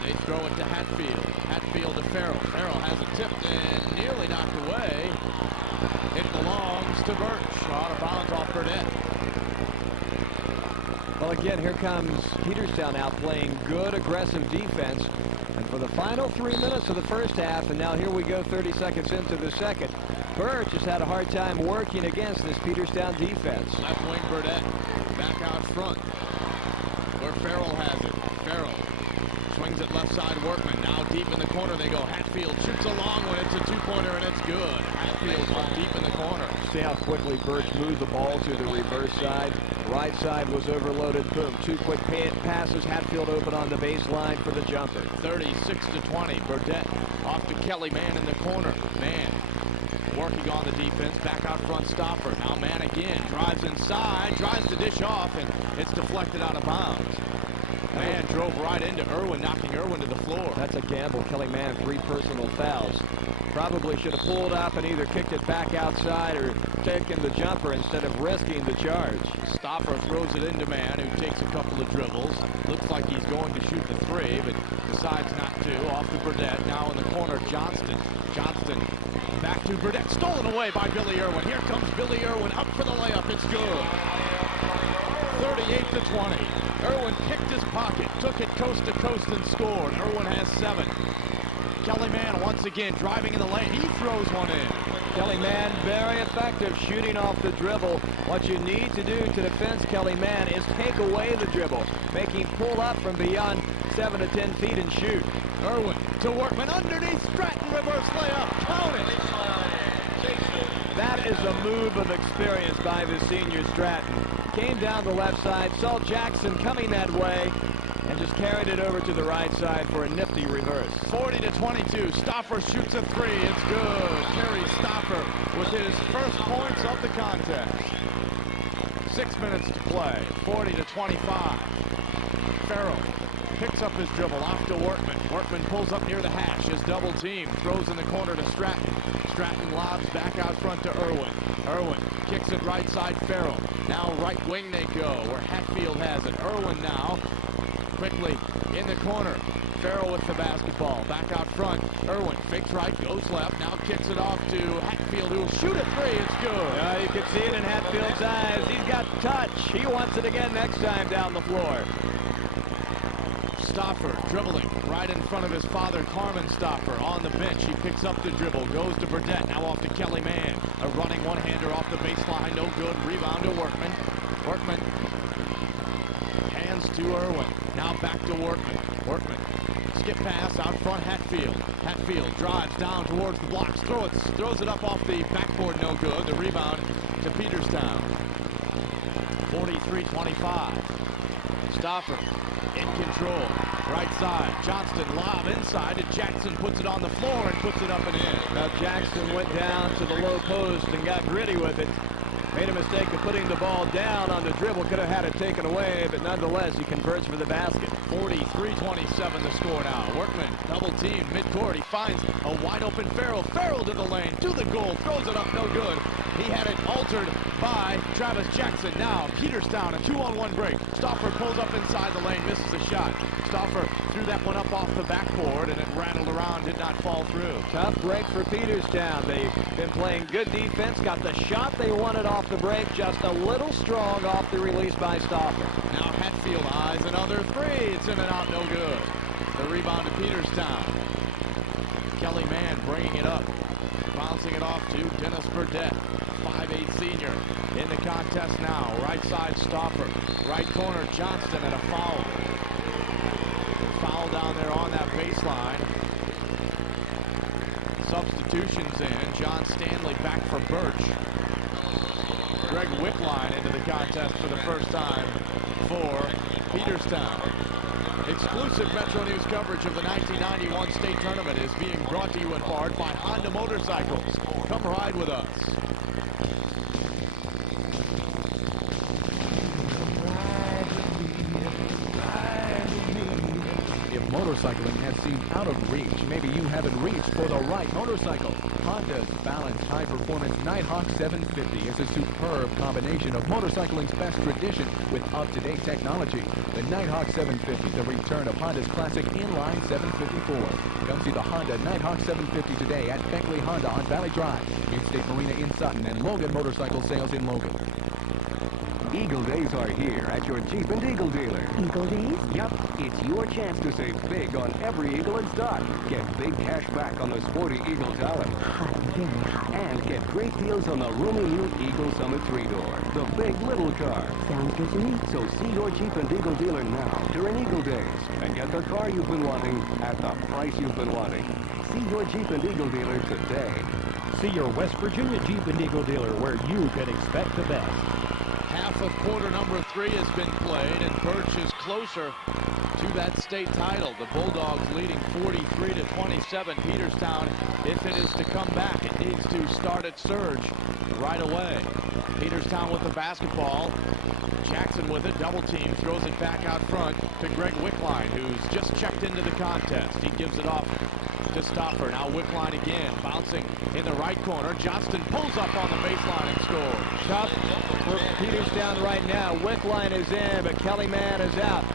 They throw it to Hatfield. Hatfield to Farrell. Farrell has it tipped and nearly knocked away. It belongs to Burch. Out of bounds off Burdett. Well, again, here comes Peterstown now playing good, aggressive defense. And for the final 3 minutes of the first half, and now here we go 30 seconds into the second, Burch has had a hard time working against this Peterstown defense. Left wing Burdett, back out front, where Farrell has it. Farrell swings it left side, Workman. Now deep in the corner they go. Hatfield shoots a long one. It's a two-pointer, and it's good. Hatfield's one deep in the corner. See how quickly Burch moved the ball to the reverse side. Right side was overloaded. Boom. 2 quick passes. Hatfield open on the baseline for the jumper. 36-20. Burdett off to Kelly Mann in the corner. Mann working on the defense. Back out front, Stoffer. Now Mann again. Drives inside. Tries to dish off, and it's deflected out of bounds. Mann drove right into Irwin, knocking Irwin to the floor. That's a gamble. Kelly Mann, 3 personal fouls. Probably should have pulled up and either kicked it back outside or taken the jumper instead of risking the charge. Stoffer throws it into Mann, who takes a couple of dribbles. Looks like he's going to shoot the 3, but decides not to. Off to Burdett. Now in the corner, Johnston. Johnston back to Burdett. Stolen away by Billy Irwin. Here comes Billy Irwin up for the layup. It's good. 38-20. Irwin picked his pocket, took it coast to coast, and scored. Irwin has 7. Kelly Mann once again driving in the lane. He throws one in. Kelly Mann, very effective shooting off the dribble. What you need to do to defend Kelly Mann is take away the dribble. Make him pull up from beyond 7 to 10 feet and shoot. Irwin to Workman underneath Stratton, reverse layup, count it. That is a move of experience by the senior Stratton. Came down the left side, saw Jackson coming that way, and just carried it over to the right side for a nifty reverse. 40-22, Stauffer shoots a three, it's good. Kerry Stauffer with his first points of the contest. 6 minutes to play, 40-25. Farrell picks up his dribble off to Workman. Workman pulls up near the hash, is double team, throws in the corner to Stratton. Stratton lobs back out front to Irwin. Irwin kicks it right side, Farrell. Now right wing they go, where Hatfield has it. Irwin now quickly in the corner. Farrell with the basketball, back out front. Irwin fakes right, goes left, now kicks it off to Hatfield, who will shoot a three. It's good. You can see it in Hatfield's eyes. He's got touch. He wants it again next time down the floor. Stauffer dribbling right in front of his father, Carmen Stauffer, on the bench. He picks up the dribble, goes to Burdett, now off to Kelly Mann. A running one-hander off the baseline, no good. Rebound to Workman. Workman hands to Irwin. Now back to Workman. Workman, skip pass out front, Hatfield. Hatfield drives down towards the blocks, throws it up off the backboard, no good. The rebound to Peterstown. 43-25. Stauffer in control, right side. Johnston lob inside, and Jackson puts it on the floor and puts it up and in. Now Jackson went down to the low post and got gritty with it. Made a mistake of putting the ball down on the dribble. Could have had it taken away, but nonetheless, he converts for the basket. 43-27 the score now. Workman double team midcourt. He finds a wide open Farrell. Farrell to the lane, to the goal, throws it up, no good. He had it altered by Travis Jackson. Now Peterstown, a 2-on-1 break. Stauffer pulls up inside the lane, misses a shot. Stauffer threw that one up off the backboard, and it rattled around, did not fall through. Tough break for Peterstown. They've been playing good defense, got the shot they wanted off the break, just a little strong off the release by Stauffer. Now Hatfield eyes another three. It's in and out, no good. The rebound to Peterstown. Kelly Mann bringing it up, bouncing it off to Dennis Burdett, 5'8" senior in the contest now. Right side Stauffer, right corner Johnston, and a foul. Foul down there on that baseline. Substitutions in. John Stanley back for Burch. Greg Wickline into the contest for the first time for Peterstown. Exclusive Metro News coverage of the 1991 state tournament is being brought to you in part by Honda Motorcycles. Come ride with us. If motorcycling has seemed out of reach, maybe you haven't reached for the right motorcycle. Honda's balanced high-performance Nighthawk 750 is a superb combination of motorcycling's best tradition with up-to-date technology. The Nighthawk 750, the return of Honda's classic inline 754. Come see the Honda Nighthawk 750 today at Beckley Honda on Valley Drive, Mid-State Marina in Sutton, and Logan Motorcycle Sales in Logan. Eagle Days are here at your Jeep and Eagle dealer. Eagle Days? Yep, it's your chance to save big on every Eagle in stock. Get big cash back on the sporty Eagle Talon. Hot, very hot. And get great deals on the roomy new Eagle Summit 3-door. The big little car. Sounds good to me. So see your Jeep and Eagle dealer now during Eagle Days and get the car you've been wanting at the price you've been wanting. See your Jeep and Eagle dealer today. See your West Virginia Jeep and Eagle dealer where you can expect the best. Half of quarter number 3 has been played, and Burch is closer to that state title. The Bulldogs leading 43-27. Peterstown, if it is to come back, it needs to start its surge right away. Peterstown with the basketball. Jackson with it, double team, throws it back out front to Greg Wickline, who's just checked into the contest. He gives it off to Stauffer. Now Wickline again, bouncing in the right corner. Johnston pulls up on the baseline and scores. Tough for Peterstown right now. Wickline is in, but Kelly Mann is out.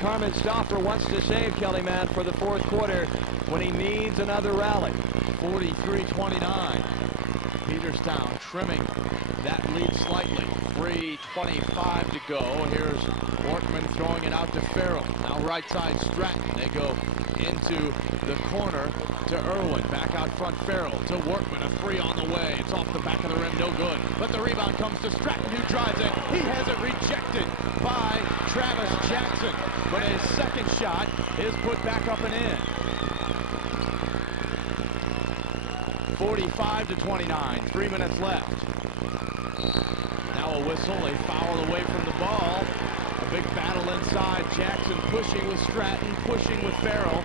Carmen Stauffer wants to save Kelly Mann for the fourth quarter when he needs another rally. 43-29. Peterstown trimming that lead slightly. 3:25 to go. Here's Workman throwing it out to Farrell. Now right side Stratton. They go into the corner to Irwin. Back out front Farrell to Workman. A three on the way. It's off the back of the rim. No good. But the rebound comes to Stratton, who drives it. He has it rejected by Travis Jackson. But his second shot is put back up and in. 45-29. 3 minutes left. Now a whistle. A foul away from the ball. A big battle inside. Jackson pushing with Stratton, pushing with Farrell.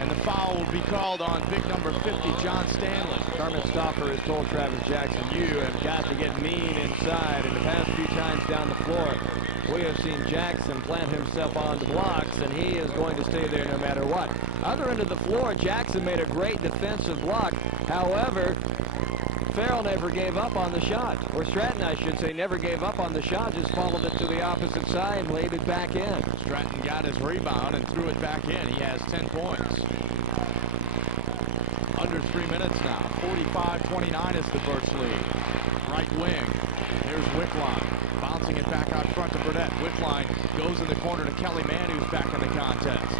And the foul will be called on big number 50, John Stanley. Carmen Stoffer has told Travis Jackson, you have got to get mean inside. And the past few times down the floor, we have seen Jackson plant himself on the blocks, and he is going to stay there no matter what. Other end of the floor, Jackson made a great defensive block. However, Farrell never gave up on the shot. Or Stratton, I should say, never gave up on the shot, just followed it to the opposite side and laid it back in. Stratton got his rebound and threw it back in. He has 10 points. Under 3 minutes now. 45-29 is the Burch lead. Right wing. Here's Wickline. Bouncing it back out front to Burnett. Wickline goes in the corner to Kelly Mann, who's back in the contest.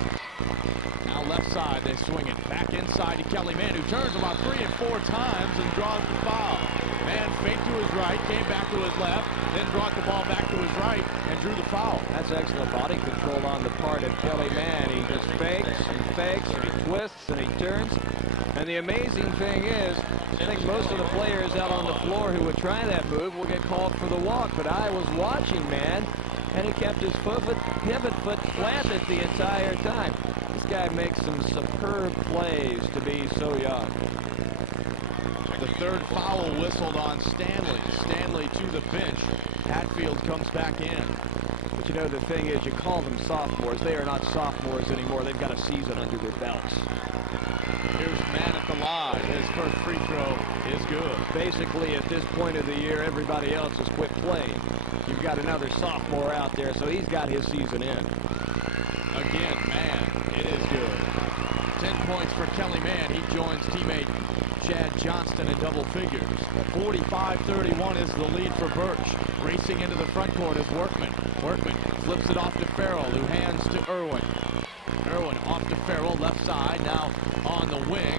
Now left side, they swing it back inside to Kelly Mann, who turns about 3 and 4 times and draws the foul. Mann faked to his right, came back to his left, then brought the ball back to his right and drew the foul. That's excellent body control on the part of Kelly Mann. He just fakes and fakes and he twists and he turns. And the amazing thing is, I think most of the players out on the floor who would try that move will get called for the walk. But I was watching Mann, and he kept his pivot foot planted the entire time. This guy makes some superb plays to be so young. The third foul whistled on Stanley. Stanley to the bench. Hatfield comes back in. But you know, the thing is, you call them sophomores. They are not sophomores anymore. They've got a season under their belts. Here's Mann at the line. His first free throw is good. Basically, at this point of the year, everybody else has quit playing. You've got another sophomore out there, so he's got his season in. Again, Mann. It is good. 10 points for Kelly Mann. He joins teammate Chad Johnston in double figures. 45-31 is the lead for Burch. Racing into the front court is Workman. Workman flips it off to Farrell, who hands to Irwin. Irwin off to Farrell, left side. Now on the wing,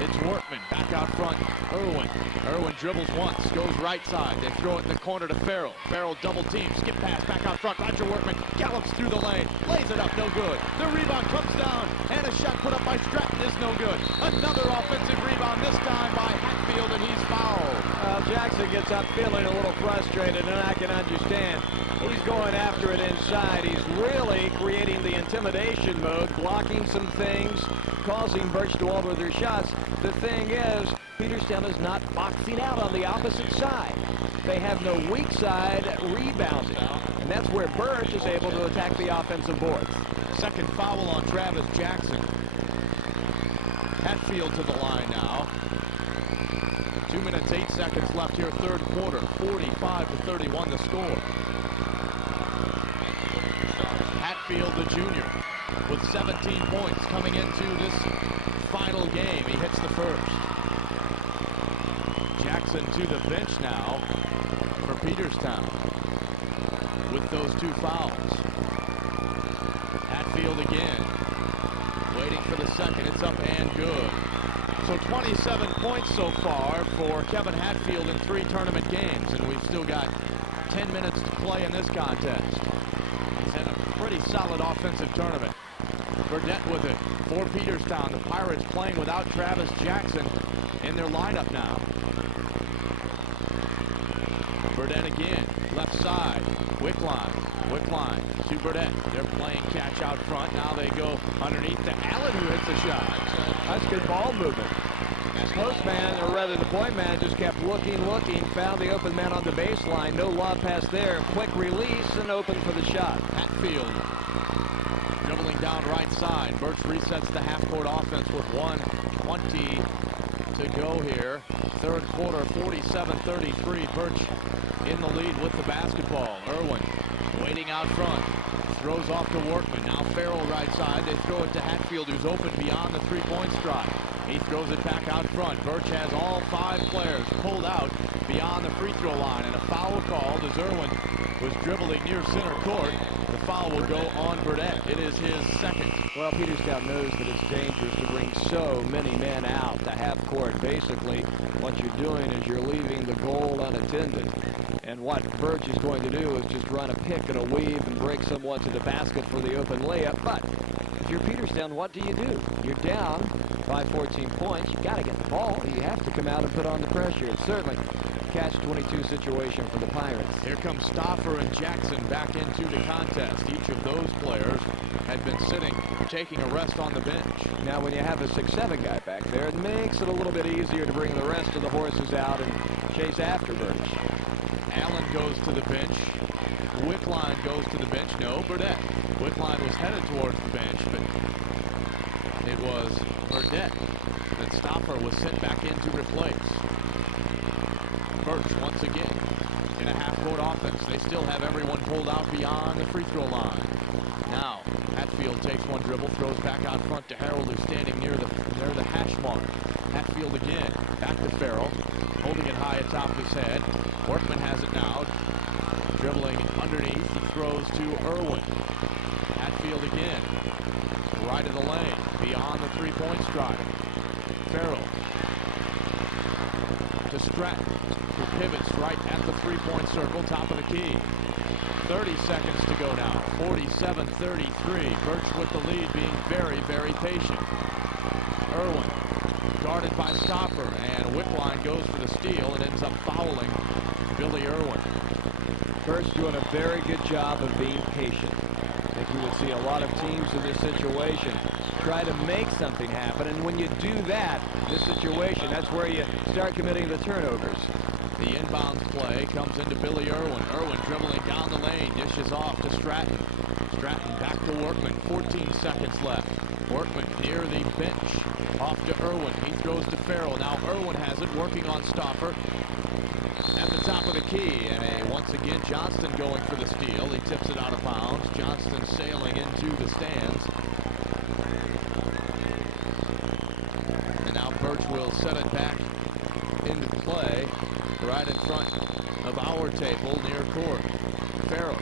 it's Workman. Back out front, Irwin. Irwin dribbles once, goes right side. They throw it in the corner to Farrell. Farrell double team, skip pass, back out front. Roger Workman gallops through the lane, lays it up, no good. The rebound comes down, and a shot put up by Stratton is no good. Another offensive rebound, this time by Hatfield, and he's fouled. Jackson gets up feeling a little frustrated, and I can understand. He's going after it inside. He's really creating the intimidation mode, blocking some things, causing Burch to alter their shots. The thing is, Peterstown is not boxing out on the opposite side. They have no weak side rebounding, and that's where Burch is able to attack the offensive boards. Second foul on Travis Jackson. Hatfield to the line now. 2 minutes, 8 seconds left here, third quarter. 45-31 the score. Hatfield, the junior, with 17 points coming into this final game. He hits the first. Jackson to the bench now for Peterstown with those 2 fouls. Hatfield again, waiting for the second. It's up and good. So 27 points so far for Kevin Hatfield in 3 tournament games, and we've still got 10 minutes to play in this contest. He's had a pretty solid offensive tournament. Burnett with it for Peterstown. The Pirates playing without Travis Jackson in their lineup now. Burnett again, left side, Wickline to Burnett. They're playing catch out front. Now they go underneath to Allen, who hits the shot. That's good ball movement. Postman, or rather the point man, just kept looking, found the open man on the baseline. No lob pass there. Quick release and open for the shot. Hatfield dribbling down right side. Burch resets the half-court offense with 1:20 to go here. Third quarter, 47-33. Burch in the lead with the basketball. Irwin waiting out front. Throws off to Workman. Now Farrell right side. They throw it to Hatfield, who's open beyond the three-point stripe. He throws it back out front. Burch has all 5 players pulled out beyond the free throw line, and a foul called as Irwin was dribbling near center court. The foul will go on Burdett. It is his second. Well, Peterstown knows that it's dangerous to bring so many men out to half court. Basically, what you're doing is you're leaving the goal unattended. And what Burch is going to do is just run a pick and a weave and break someone to the basket for the open layup. But if you're Peterstown, what do? You're down by 14 points. You got to get the ball. You have to come out and put on the pressure. It's certainly a catch-22 situation for the Pirates. Here comes Stauffer and Jackson back into the contest. Each of those players had been sitting, taking a rest on the bench. Now, when you have a 6'7" guy back there, it makes it a little bit easier to bring the rest of the horses out and chase after Burch. Allen goes to the bench. Wickline goes to the bench. No, Burdett. Wickline was headed towards the bench, but it was Burdett that Stauffer was sent back in to replace. Burch once again in a half-court offense. They still have everyone pulled out beyond the free throw line. Now, Hatfield takes one dribble, throws back out front to Harold, who's standing near the hash mark. Hatfield again, back to Farrell, holding it high atop his head. Workman has it now, dribbling underneath. He throws to Irwin. Hatfield again, right of the lane, beyond the three-point stripe. Farrell to Stratton, who pivots right at the three-point circle, top of the key. 30 seconds to go now, 47-33. Burch with the lead, being very, very patient. Irwin, guarded by Stauffer, and Wickline goes for the steal and ends up fouling Billy Irwin. Burch doing a very good job of being patient. I think you would see a lot of teams in this situation try to make something happen, and when you do that, this situation, that's where you start committing the turnovers. The inbounds play comes into Billy Irwin. Irwin dribbling down the lane, dishes off to Stratton. Stratton back to Workman, 14 seconds left. Workman near the bench, off to Irwin. He throws to Farrell. Now Irwin has it, working on Stauffer at the top of the key. And once again, Johnston going for the steal. He tips it out of bounds. Johnston sailing into the stands. And now Burch will set it back into play right in front of our table near court. Farrell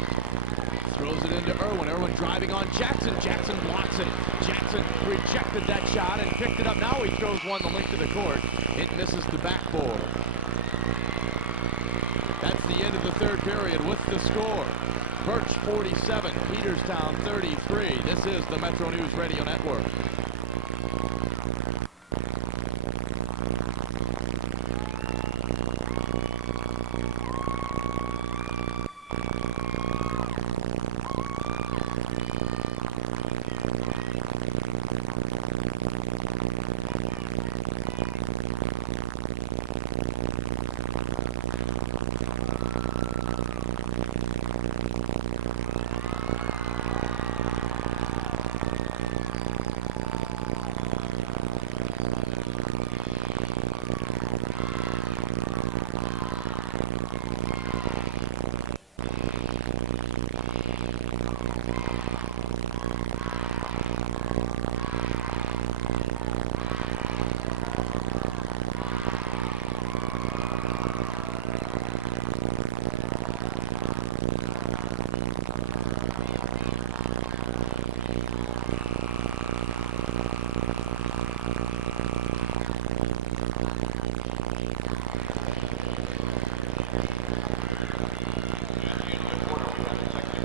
throws it into Irwin. Irwin driving on Jackson. Jackson blocks it. Jackson rejected that shot and picked it up. Now he throws one the length of the court. It misses the backboard. That's the end of the third period with the score. Burch 47, Peterstown 33. This is the Metro News Radio Network.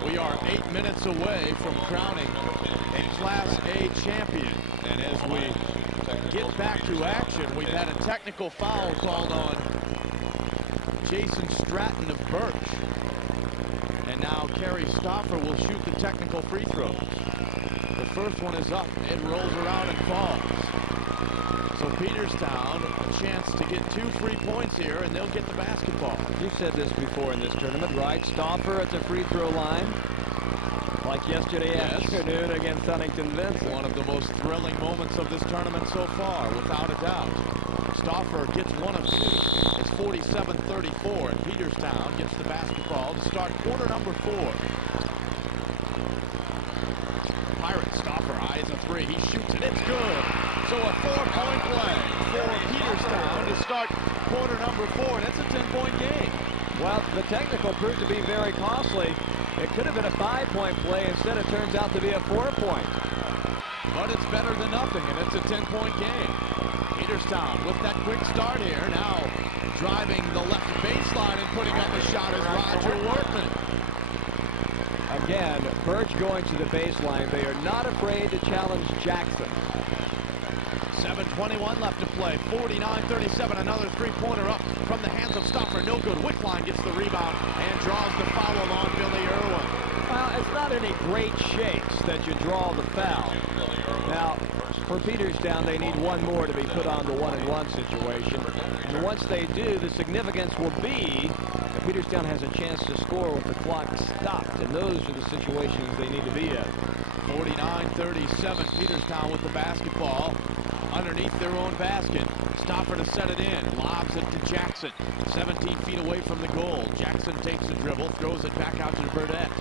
We are 8 minutes away from crowning a Class A champion. And as we get back to action, we've had a technical foul called on Jason Stratton of Burch. And now Kerry Stauffer will shoot the technical free throws. The first one is up. It rolls around and falls. So Peterstown, a chance to get 2 free points here, and they'll get the basketball. You've said this before in this tournament, right? Stauffer at the free throw line, like yesterday afternoon against Huntington Vincent. One of the most thrilling moments of this tournament so far, without a doubt. Stauffer gets one of 2. It's 47-34, and Peterstown gets the basketball to start quarter number 4. Pirates, Stauffer eyes a 3. He shoots it. It's good. So a 4-point play. Peterstown to start quarter number 4, and it's a 10-point game. Well, the technical proved to be very costly. It could have been a 5-point play. Instead, it turns out to be a 4-point. But it's better than nothing, and it's a 10-point game. Peterstown with that quick start here. Now driving the left baseline and putting up a shot is Roger Workman. Again, Burch going to the baseline. They are not afraid to challenge Jackson. 7:21 left to play. 49-37. Another three-pointer up from the hands of Stoffer. No good. Wickline gets the rebound and draws the foul on Billy Irwin. Well, it's not any great shakes that you draw the foul. Now, for Peterstown, they need one more to be put on the 1-and-1 situation. And once they do, the significance will be that Peterstown has a chance to score with the clock stopped. And those are the situations they need to be in. 49-37. Peterstown with the basketball underneath their own basket. Stoffer to set it in. Lobs it to Jackson. 17 feet away from the goal. Jackson takes the dribble, throws it back out to Burdett.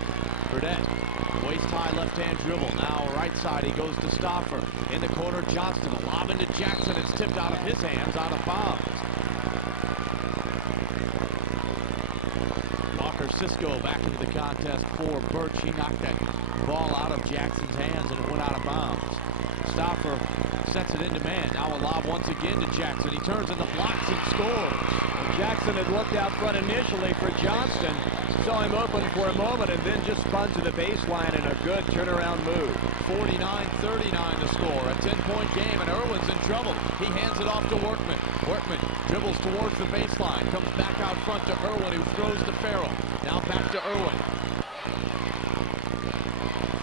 Burdett, waist-high left-hand dribble. Now right side, he goes to Stoffer. In the corner, Johnston. Lob into Jackson. It's tipped out of his hands, out of bounds. Walker Cisco back into the contest for Burch. He knocked that ball out of Jackson's hands and it went out of bounds. Stoffer sets it into man. Now a lob once again to Jackson. He turns in the blocks and scores. And Jackson had looked out front initially for Johnston. Saw him open for a moment and then just spun to the baseline in a good turnaround move. 49-39 to score. A 10-point game, and Irwin's in trouble. He hands it off to Workman. Workman dribbles towards the baseline. Comes back out front to Irwin, who throws to Farrell. Now back to Irwin.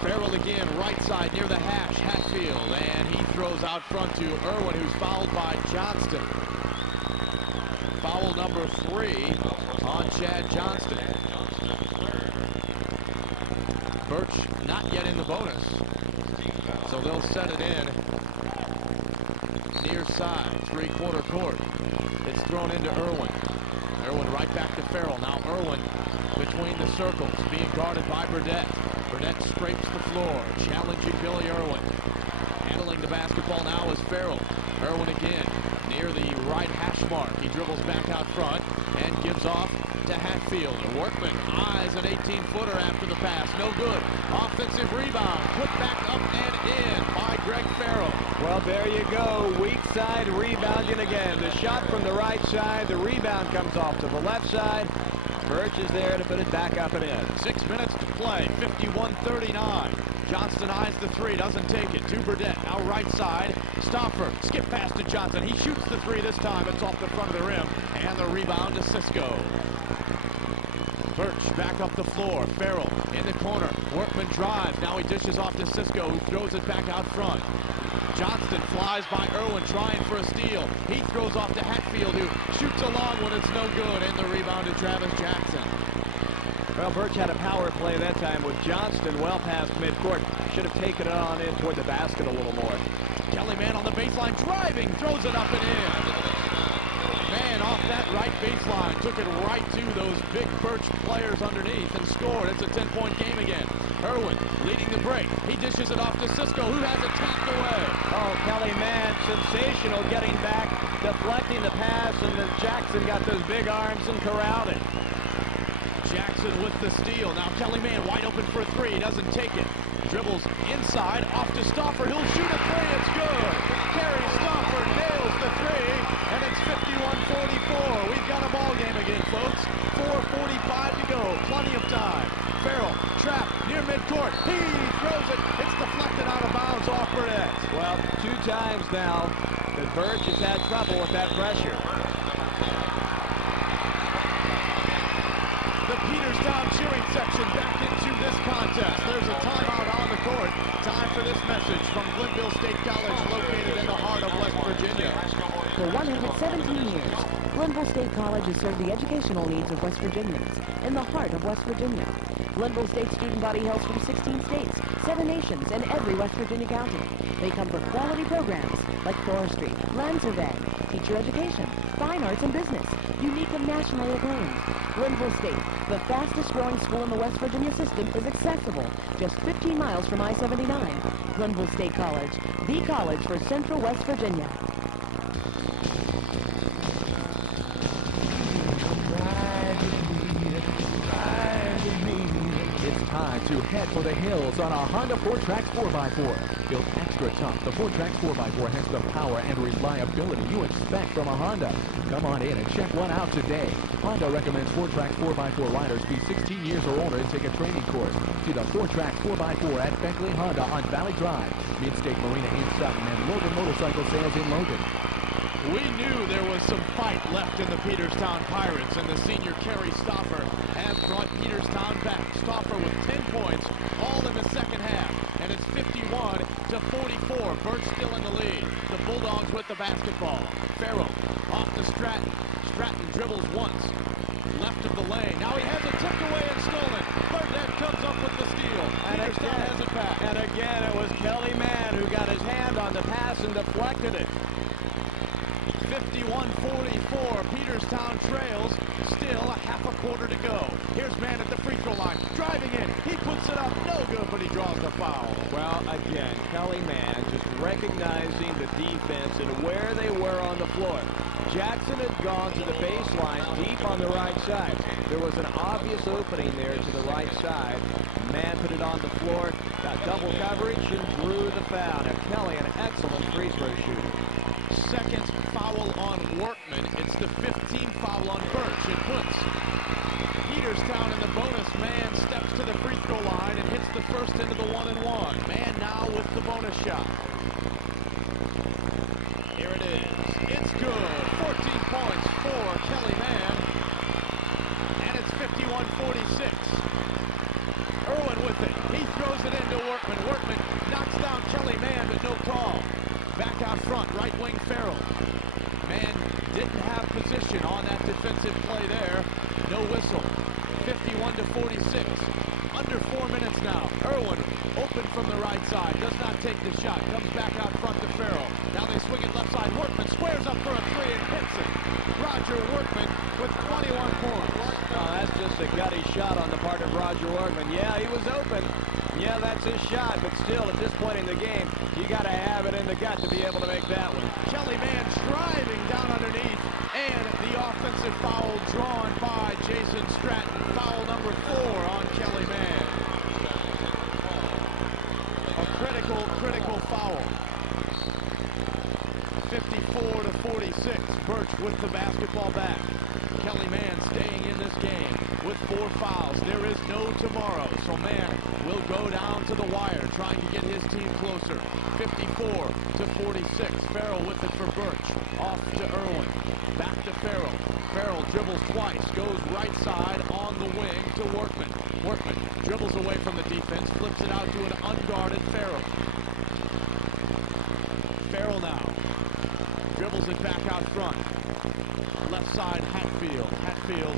Farrell again, right side near the hash, Hatfield, and he throws out front to Irwin, who's fouled by Johnston. Foul number 3 on Chad Johnston. Burch not yet in the bonus, so they'll set it in near side, three-quarter court. It's thrown into Irwin. Irwin right back to Farrell. Now Irwin between the circles, being guarded by Burdett. Burdett scrapes the floor, challenging Billy Irwin. Handling the basketball now is Farrell. Irwin again, near the right hash mark. He dribbles back out front and gives off to Hatfield. And Workman eyes an 18-footer after the pass. No good. Offensive rebound. Put back up and in by Greg Farrell. Well, there you go. Weak side rebounding again. The shot from the right side. The rebound comes off to the left side. Burch is there to put it back up and in. 6 minutes to play. 51-39. Johnston eyes the three, doesn't take it. To Burdett, now right side. Stoffer, skip pass to Johnson. He shoots the three this time. It's off the front of the rim. And the rebound to Cisco. Burch back up the floor. Farrell in the corner. Workman drives. Now he dishes off to Cisco, who throws it back out front. Johnston flies by Irwin, trying for a steal. He throws off to Hatfield, who shoots along when it's no good. And the rebound to Travis Jackson. Well, Burch had a power play that time with Johnston well past midcourt. Should have taken it on in toward the basket a little more. Kelly Mann on the baseline, driving, throws it up and in. Man off that right baseline, took it right to those big Burch players underneath and scored. It's a 10-point game again. Irwin leading the break. He dishes it off to Cisco, who has it tapped away. Oh, Kelly Mann, sensational getting back, deflecting the pass, and then Jackson got those big arms and corralled it. Jackson with the steal. Now Kelly Mann wide open for a three. He doesn't take it. Dribbles inside, off to Stoffer. He'll shoot a three. It's good. Kerry Stoffer nails the three, and it's 51-44. We've got a ball game again, folks. 4:45 to go. Plenty of time. Farrell trapped near midcourt. He throws it. It's deflected out of bounds off Burdett. Well, 2 times now that Burch has had trouble with that pressure. The Peterstown cheering section back into this contest. There's a timeout on the court. Time for this message from Glenville State College, located in the heart of West Virginia. For 117 years, Glenville State College has served the educational needs of West Virginians in the heart of West Virginia. Glenville State student body hails from 16 states, 7 nations, and every West Virginia county. They come for quality programs like forestry, land survey, teacher education, fine arts and business, unique and nationally acclaimed. Glenville State, the fastest growing school in the West Virginia system, is accessible just 15 miles from I-79. Glenville State College, the college for Central West Virginia. head for the hills on a Honda 4Trax 4x4. Built extra tough, the 4Trax 4x4 has the power and reliability you expect from a Honda. Come on in and check one out today. Honda recommends 4Trax 4x4 riders be 16 years or older and take a training course. See the 4Trax 4x4 at Beckley Honda on Valley Drive, Midstate Marina in Sutton, and Logan Motorcycle Sales in Logan. We knew there was some fight left in the Peterstown Pirates, and the senior Kerry Stoffer has brought Peterstown back. Stoffer with 10 points, all in the second half, and it's 51-44. Burch still in the lead. The Bulldogs with the basketball. Farrell off to Stratton. Stratton dribbles once, left of the lane. Now he has it tipped away and stolen. Burnett comes up with the steal. Peterstown has it back. And again, it was Kelly Mann who got his hand on the pass and deflected it. 51-44, Peterstown trails, still a half a quarter to go. Here's Mann at the free throw line, driving in, he puts it up, no good, but he draws the foul. Well, again, Kelly Mann just recognizing the defense and where they were on the floor. Jackson had gone to the baseline deep on the right side. There was an obvious opening there to the right side. Mann put it on the floor, got double coverage, and drew the foul. Now, Kelly, an excellent free throw shooter. Second foul on Workman. It's the 15th foul on Burch. It puts Peterstown in the bonus. Mann steps to the free throw line and hits the first into the 1-and-1. Mann now with the bonus shot. Here it is. It's good. 14 points for Kelly Mann. And it's 51-46. Irwin with it. He throws it into Workman. Workman knocks down Kelly Mann, but no call. Back out front, right wing Farrell. Mann didn't have position on that defensive play there. No whistle. 51-46. Under 4 minutes now. Irwin open from the right side. Does not take the shot. Comes back out front to Farrell. Now they swing it left side. Workman squares up for a three and hits it. Roger Workman with 21 points. Oh, that's just a gutty shot on the part of Roger Workman. Yeah, he was open. Yeah, that's his shot, but still, at this point in the game, you got to have it in the gut to be able to make that one. Kelly Mann driving down underneath, and the offensive foul drawn by Jason Stratton. Foul number 4 on Kelly Mann. A critical foul. 54-46. Burch with the basketball back. Kelly Mann staying in this game with 4 fouls. There is no tomorrow, so Mann will go down to the wire, trying to get his team closer. 54-46. Farrell with it for Burch. Off to Irwin. Back to Farrell. Farrell dribbles twice, goes right side on the wing to Workman. Workman dribbles away from the defense, flips it out to an unguarded Farrell. Farrell now dribbles it back out front. Left side, Hatfield. Hatfield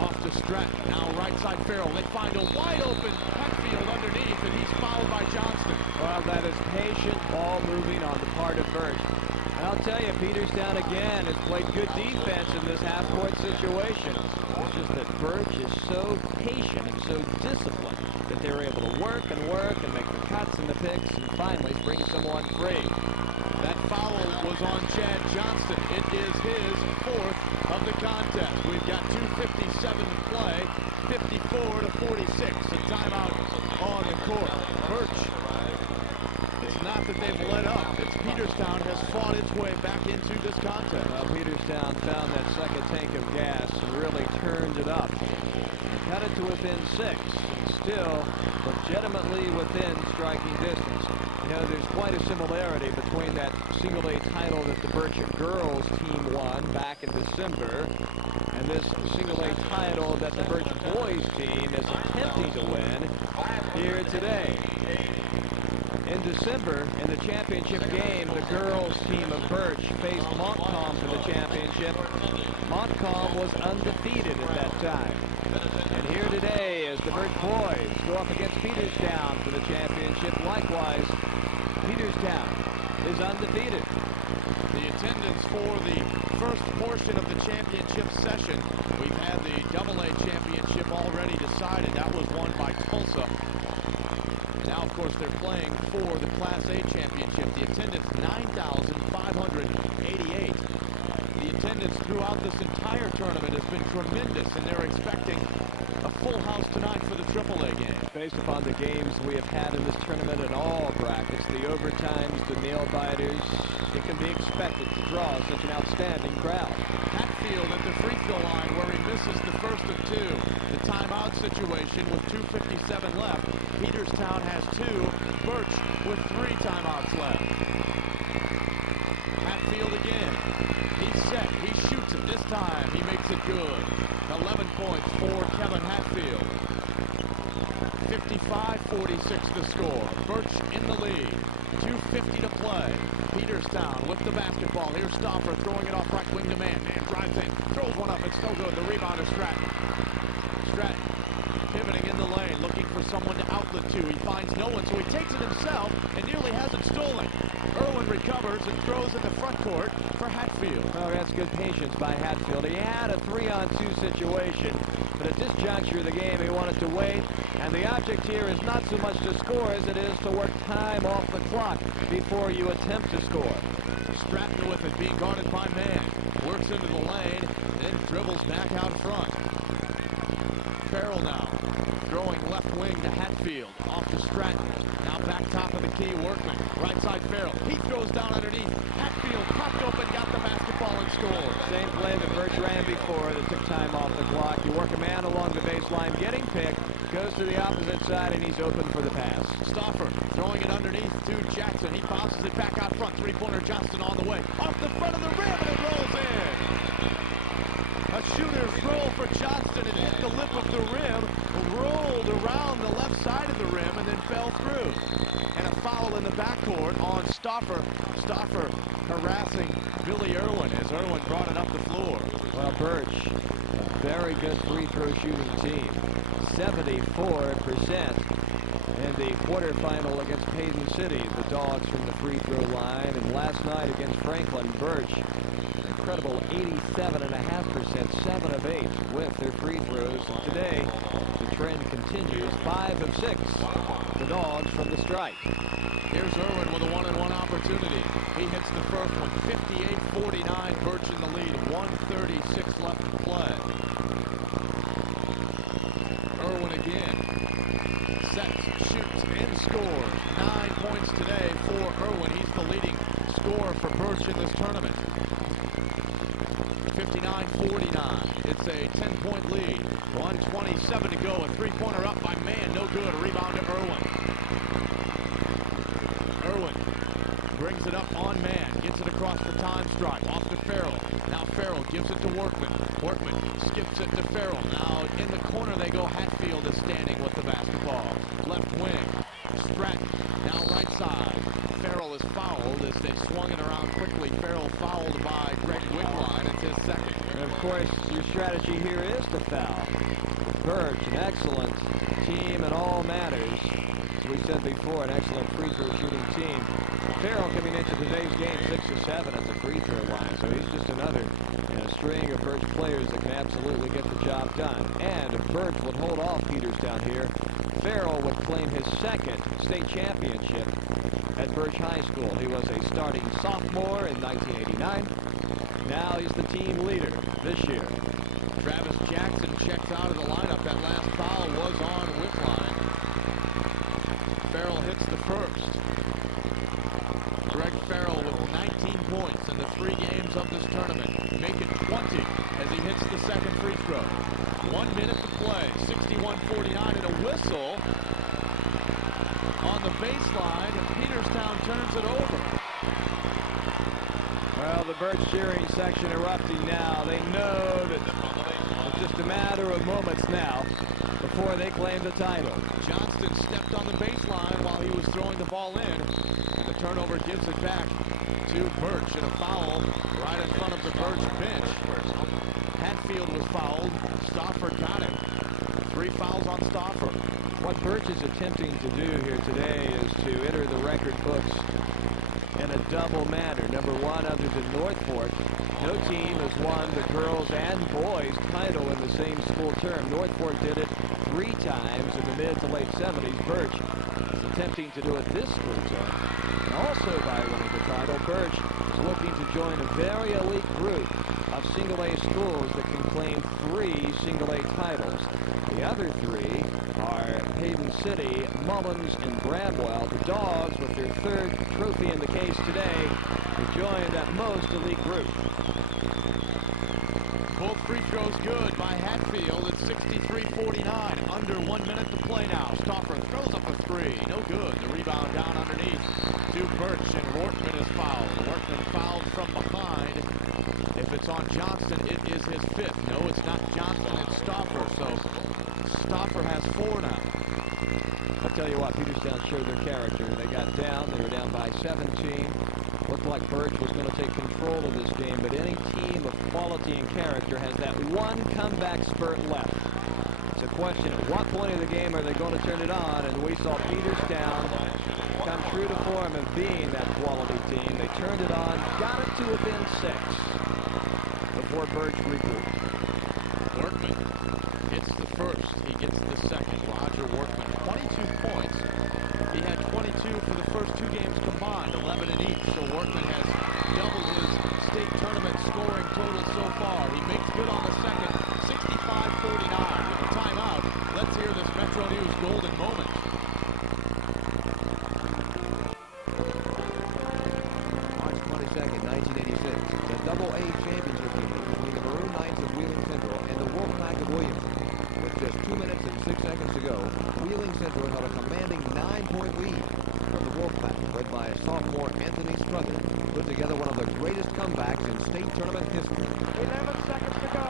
off to Stratton. Now right side, Farrell. They find a wide open Hatfield underneath, and he's fouled by Johnston. Well, that is patient ball moving on the part of Burch. And I'll tell you, Peterstown again has played good defense in this half-court situation. It's just that Burch is so patient and so disciplined that they're able to work and make the cuts and the picks and finally bring someone free. That foul was on Chad Johnston. It is his 4th of the contest. We've got 2:57 to play, 54-46. A timeout on the court. Burch, it's not that they've let up. It's Peterstown has fought its way back into this contest. Well, Peterstown found that second tank of gas and really turned it up. Cut it to within 6. Still legitimately within striking distance. You know, there's quite a similarity between that single A title that the Burch girls team won back in December and this single A title that the Burch boys team is attempting to win here today. In December, in the championship game, the girls team of Burch faced Montcalm for the championship. Montcalm was undefeated at that time. And here today, as the Burch boys go up against Peterstown for the championship, likewise, Peterstown is undefeated. The attendance for the first portion of the championship session. We've had the AA championship already decided. That was won by Tulsa. Now, of course, they're playing for the Class A championship. The attendance, 9,588. The attendance throughout this entire tournament has been tremendous, and they're expecting a full house tonight for the AAA game. Based upon the games we have had in this tournament at all brackets, the overtimes, the nail-biters, it can be expected to draw such an outstanding crowd. Hatfield at the free throw line where he misses the first of two. The timeout situation with 2:57 left. Peterstown has two. Burch with 3 timeouts left. Hatfield again. He's set. He shoots it. This time he makes it good. 11 points for Kevin Hatfield. 55-46 the score. Burch in the lead. 2:50 to play. Peterstown with the basketball. Here's Stauffer throwing it off right wing to man. Man drives in. Throws one up. It's no good. The rebounder Stratton. Stratton pivoting in the lane. Looking for someone to outlet to. He finds no one, so he takes it himself and nearly has it stolen. Irwin recovers and throws in the front court for Hatfield. Oh, that's good patience by Hatfield. He had a 3-on-2 situation, but at this juncture of the game, he wanted to wait. And the object here is not so much to score as it is to work time off the clock before you attempt to score. Stratton with it, being guarded by man. Works into the lane, then dribbles back out front. Farrell now, throwing left wing to Hatfield. Off to Stratton. Now back top of the key, Workman. Right side Farrell. He throws down underneath. Hatfield popped open, got the basketball and scored. Same play that Burch ran before that took time off the clock. You work a man along the baseline, getting picked, goes to the opposite side, and he's open for the pass. Stauffer throwing it underneath to Jackson. He bounces it back out front. Three-pointer Johnston on the way. Off the front of the rim, and it rolls in. A shooter's roll for Johnston. It hit the lip of the rim, rolled around the left side of the rim, and then fell through. And a foul in the backcourt on Stauffer. Stauffer harassing Billy Irwin as Irwin brought it up the floor. Well, Burch, a very good free throw shooting team. 74% in the quarterfinal against Payton City. The Dogs from the free throw line. And last night against Franklin, Burch, incredible 87.5%, 7 of 8 with their free throws. And today, the trend continues. 5 of 6. The Dogs from the strike. Here's Irwin with a one-on-one opportunity. He hits the first one. 58-49. Burch in the lead. 1:36 left to play. Irwin again. Sets, shoots, and scores. 9 points today for Irwin. He's the leading scorer for Burch in this tournament. 59-49. It's a 10-point lead. 1:27 to go. A three-pointer up by Man. No good. A rebound to Irwin. Irwin brings it up on Man. Gets it across the time stripe. Off to Farrell. Now Farrell gives it to Workman. Workman skips it to Farrell. Now in the corner they go. Hatfield is standing with the basketball. Left wing. Stratton. Now right side. Farrell is fouled as they swung it around quickly. Farrell fouled by Greg Wigline at his second. And of course, your strategy here is to foul. Burch, an excellent team in all matters. As we said before, an excellent free throw shooting team. Farrell coming into today's game 6 of 7 at the free throw line, so he's just another in a string of Burch players that can absolutely get the job done. And if Burch would hold off Peterstown here, Farrell would claim his second state championship at Burch High School. He was a starting sophomore in 1989. Now he's the team leader this year. Travis Jackson checked out of the lineup. That last foul was on Whitline. Farrell hits the first. Greg Farrell with 19 points in the 3 games of this tournament. Make it 20 as he hits the second free throw. 1 minute to play. 61-49 and a whistle on the baseline. And Peterstown turns it over. Well, the Burch cheering section erupting now. They know that it's just a matter of moments now before they claim the title. Johnston stepped on the baseline while he was throwing the ball in. And the turnover gives it back to Burch, and a foul right in front of the Burch bench. Hatfield was fouled. Stauffer got him. 3 fouls on Stauffer. What Burch is attempting to do here today is to enter the record books in a double manner. Number one, other than Northport, no team has won the girls and boys title in the same school term. Northport did it 3 times in the mid to late 70s. Burch is attempting to do it this school term. And also by winning the title, Burch is looking to join a very elite group of single-A schools that can claim 3 single-A titles. The other 3 are Hayden City, Mullins, and Bradwell. The Dogs, with their 3rd trophy in the case today, to join that most elite group. Both free throws good by Hatfield. It's 63-49. Under 1 minute to play now. Stauffer throws up a 3. No good. The rebound down underneath to Burch, and Workman is fouled. Workman fouled from behind. If it's on Johnson, it is his 5th. No, it's not Johnson. It's Stauffer. So Stauffer has 4 now. I'll tell you what, Peterstown showed their character. They got down. They were down by 17. Looked like Burch was going to take control of this game, but any team of quality and character has that one comeback spurt left. It's a question, at what point of the game are they going to turn it on? And we saw Peterstown come true to form of being that quality team. They turned it on, got it to within 6 before Burch regrouped. Workman hits the first. He gets the second. Roger Workman, 22 points. He had 22 for the first 2 games combined, 11 in each. So Workman has doubled his state tournament scoring total so far. He makes good on the second, 65-49. With a timeout, let's hear this Metro News golden moment. March 22nd, 1986. The Double-A championship game between the Maroon Knights of Wheeling Central and the Wolfpack of Williamson. With just 2 minutes and 6 seconds to go, Wheeling Central held a commanding 9-point lead from the Wolfpack, led by sophomore Anthony Struthers, put together one of the greatest comebacks in state tournament history. 11 seconds to go.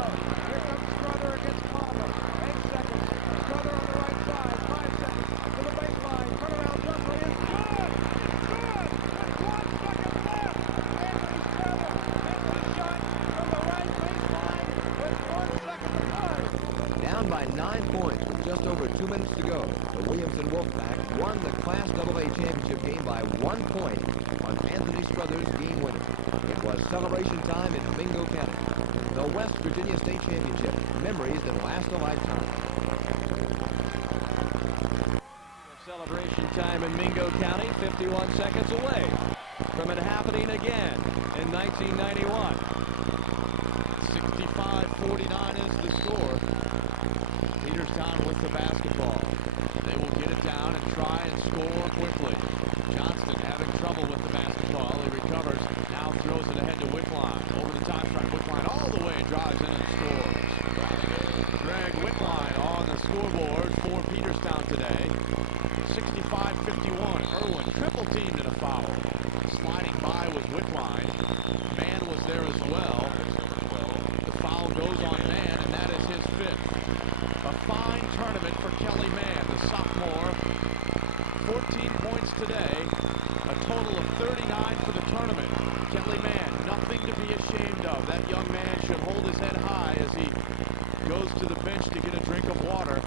Here comes Struther against Palmer. 8 seconds. Struther on the right side. 5 seconds. To the baseline. Turnaround jumper is good. It's good. With 1 second left. Anthony Struther makes the shot from the right baseline with 1 second to go. Down by 9 points with just over 2 minutes to go, the Williamson Wolfpack won the Class AA championship game by 1 point on Anthony Struthers' game winner. It was celebration time in Mingo County. The West Virginia State Championship, memories that last a lifetime. Celebration time in Mingo County, 51 seconds away from it happening again in 1991. 65-49 is the score. Peterstown with the basketball. They will get it down and try and score quickly. Johnston having trouble with the basketball. He recovers, now throws it ahead to Wickline. Over the top track, Wickline all the way, drives in and scores. Greg Wickline on the scoreboard for Peterstown today. 65-51. Irwin triple teamed in a foul. Sliding by was Wickline. Mann was there as well. The foul goes on Mann, and that is his 5th. A fine tournament for Kelly Mann, the sophomore. 14 points today, a total of 39 for the tournament. Kelly Mann, nothing to be ashamed of. That young man should hold his head high as he goes to the bench to get a drink of water,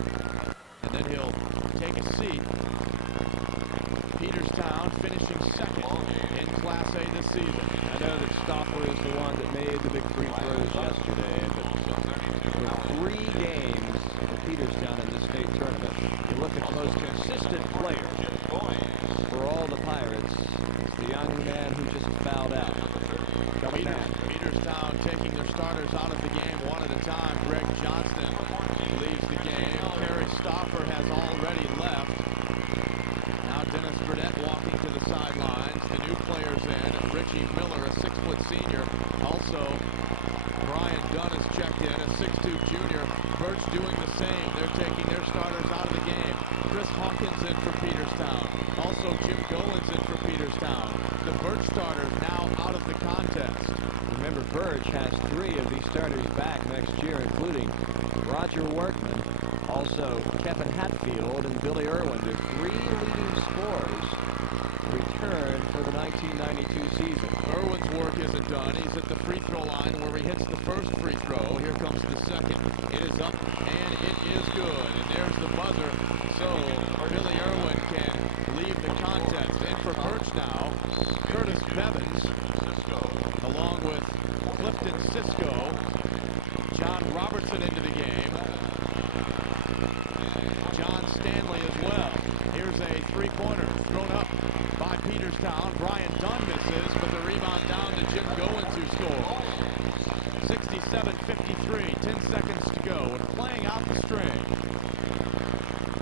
and then he'll take a seat. Peterstown finishing 2nd in Class A this season. I know that Stauffer is the one that made the big free throws yesterday, but with 3 games for Peterstown in the state tournament, you look at the most consistent player for all the Pirates. It's the young man who just fouled out. Peterstown taking their starters out of the game one at a time. Greg Johnston leaves the game. Terry Stauffer has already left. Now Dennis Burdett walking to the sidelines. The new players in. Richie Miller, a 6-foot senior. Also, Brian Dunn has checked in, a 6'2 junior. Burch doing the same. They're taking their starters out of the game. Chris Hawkins in for Peterstown. Also Jim Golan's in for Peterstown. The Burch starters now out of the contest. Remember, Burch has 3 of these starters back next year, including Roger Workman, also Kevin Hatfield, and Billy Irwin. Their 3 leading scorers return for the 1992 season. Irwin's work isn't done. He's at the free throw line where he hits the first free throw. Here comes the second. It is up, and it is good. And there's the buzzer. So Billy Irwin can leave the contest. In for Burch now, Curtis Bevins, along with Clifton Cisco. John Robertson into the game. John Stanley as well. Here's a three-pointer thrown up by Peterstown. Brian Dunn misses, but the rebound down to Jim Goins, who scores. 67-53, 10 seconds to go, and playing out the string.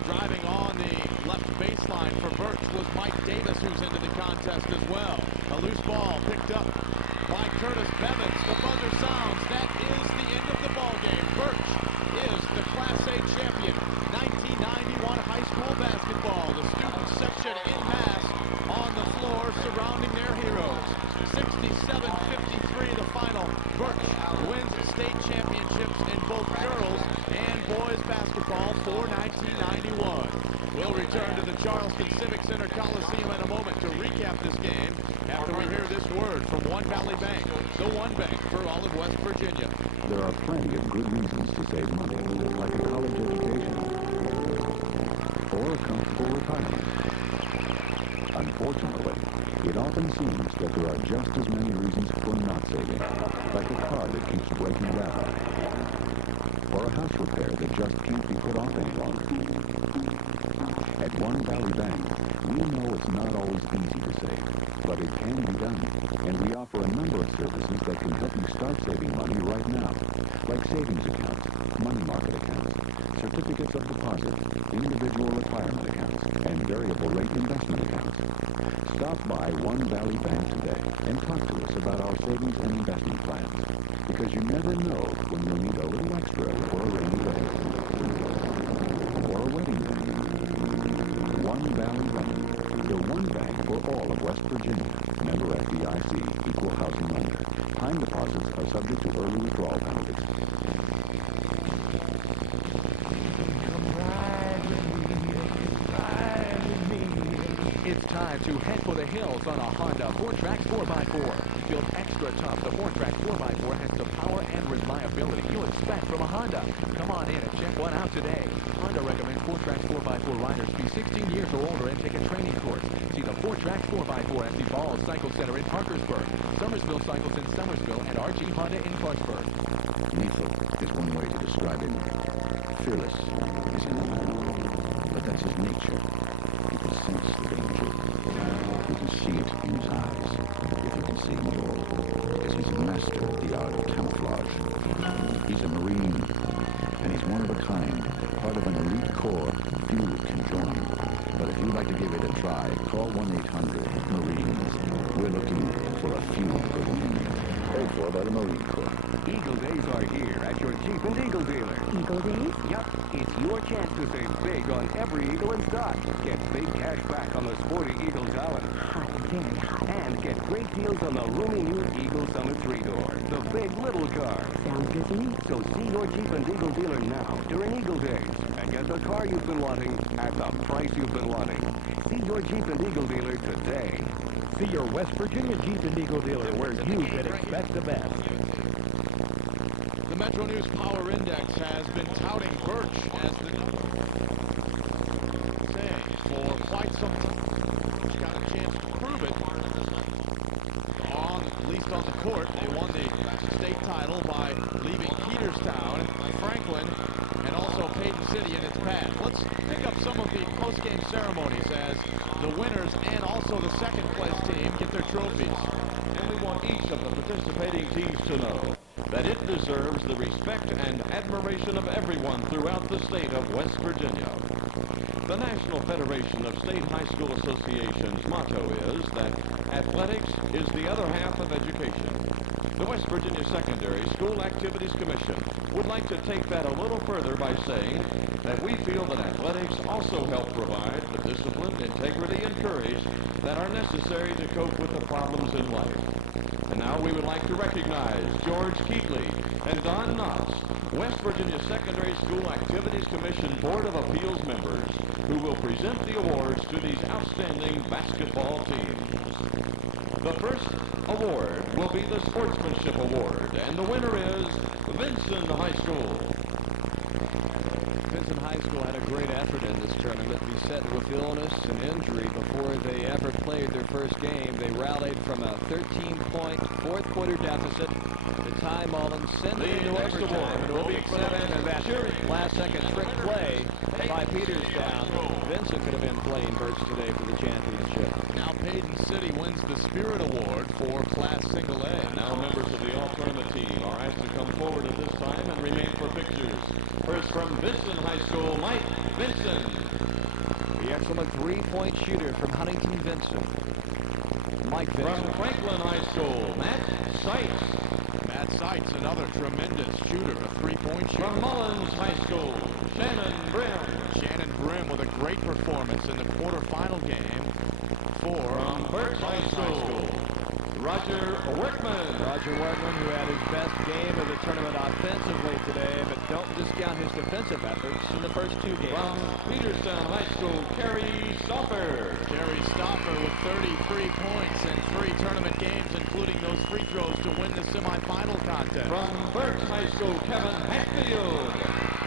Driving on the left baseline for Burch was Mike Davis, who's into the contest as well. A loose ball picked up by Curtis Bevins. The buzzer sounds. That is the end of the ball game. Burch is the Class A champion. 1991 high school basketball. The student section in mass on the floor surrounding their heroes. 67-53 the final. Burch wins the state championships in both girls and boys basketball for 1991. We'll return to the Charleston Civic Center Coliseum in a moment to recap this game after we hear this word from One Valley Bank, the one bank for all of West Virginia. There are plenty of good reasons to save money, like a college education or a comfortable retirement. Unfortunately, it often seems that there are just as many reasons for not saving, like a car that keeps breaking down, or a house repair that just can't be put off any longer. At One Valley Bank, we know it's not always easy to save, but it can be done, and we offer a number of services that can help you start saving money right now, like savings accounts, money market accounts, certificates of deposit, individual retirement accounts, and variable rate investment accounts. Stop by One Valley Bank today and talk to us about our savings and investment plans, because you never know when you'll need a little extra for a rainy day or a wedding day. One Valley Bank, the one bank for all of West Virginia. Member FDIC, equal housing lender. Time deposits are subject to early withdrawal penalties. It's time to head for the hills on a Honda 4Trax 4x4. Built extra tough, the 4Trax 4x4 has the power and reliability you expect from a Honda. Come on in and check one out today. Honda recommends 4Trax 4x4 riders be 16 years or older and take a training course. See the 4Trax 4x4 at the Ball Cycle Center in Parkersburg, Summersville Cycles in Summersville, and RG Honda in Clarksburg. Lethal is one way to describe him. Fearless is another. But that's his nature. You can sense the danger. You can see it in his eyes. If you can see more, as he's a master of the art of camouflage. He's a Marine, and he's one of a kind, part of an elite corps few can join. But if you'd like to give it a try, call 1-800-MARINES. We're looking for a few good men. Paid for by the Marine Corps. Eagle Days are here at your Jeep and Eagle dealer. Eagle Days? Yep, it's your chance to save big on every Eagle in stock. Get big cash back on the sporty Eagle Talon. Hot, very hot. And get great deals on the roomy new Eagle Summit 3-door, the big little car. Sounds good to me. So see your Jeep and Eagle dealer now during Eagle Days and get the car you've been wanting at the price you've been wanting. See your Jeep and Eagle dealer today. See your West Virginia Jeep and Eagle dealer where you can expect the best. The Metro News Power Index has been touting Burch as the for quite some time. Burch got a chance to prove it at least on the court. They won the state title by leaving Peterstown, Franklin, and also Payton City in its path. Let's pick up some of the post-game ceremonies as the winners and also the second-place team get their trophies. And we want each of the participating teams to know that it deserves the respect and admiration of everyone throughout the state of West Virginia. The National Federation of State High School Associations' motto is that athletics is the other half of education. The West Virginia Secondary School Activities Commission would like to take that a little further by saying that we feel that athletics also help provide the discipline, integrity, and courage that are necessary to cope with the problems in life. And now we would like to recognize George Keatley and Don Knotts, West Virginia Secondary School Activities Commission Board of Appeals members, who will present the awards to these outstanding basketball teams. The first award will be the Sportsmanship Award, and the winner is Vincent High School. Vincent High School had a great effort in this tournament, beset with illness and injury before they ever played their first game. They rallied from a 13-point fourth-quarter deficit to tie Mullen, send it into overtime, and it will be accepted in that last-second trick play by Peterstown. Vincent could have been playing Burch today for the championship. Now Payton City wins the Spirit Award for Class Single A. Now members of the all-tournament team are asked to come forward from Vinson High School, Mike Vinson. The excellent three-point shooter from Huntington Vinson, Mike Vinson. From Franklin High School, Matt Seitz. Matt Seitz, another tremendous shooter, a three-point shooter. From Mullins High School, Shannon Brim. Shannon Brim with a great performance in the quarterfinal game for Burch High School, Roger Workman. Roger Workman, who had his best game of the tournament offensively today, but don't discount his defensive efforts in the first two games. From Peterstown High School, Kerry Stoffer. Kerry Stoffer with 33 points in 3 tournament games, including those free throws to win the semifinal contest. From Burch High School, Kevin Hatfield.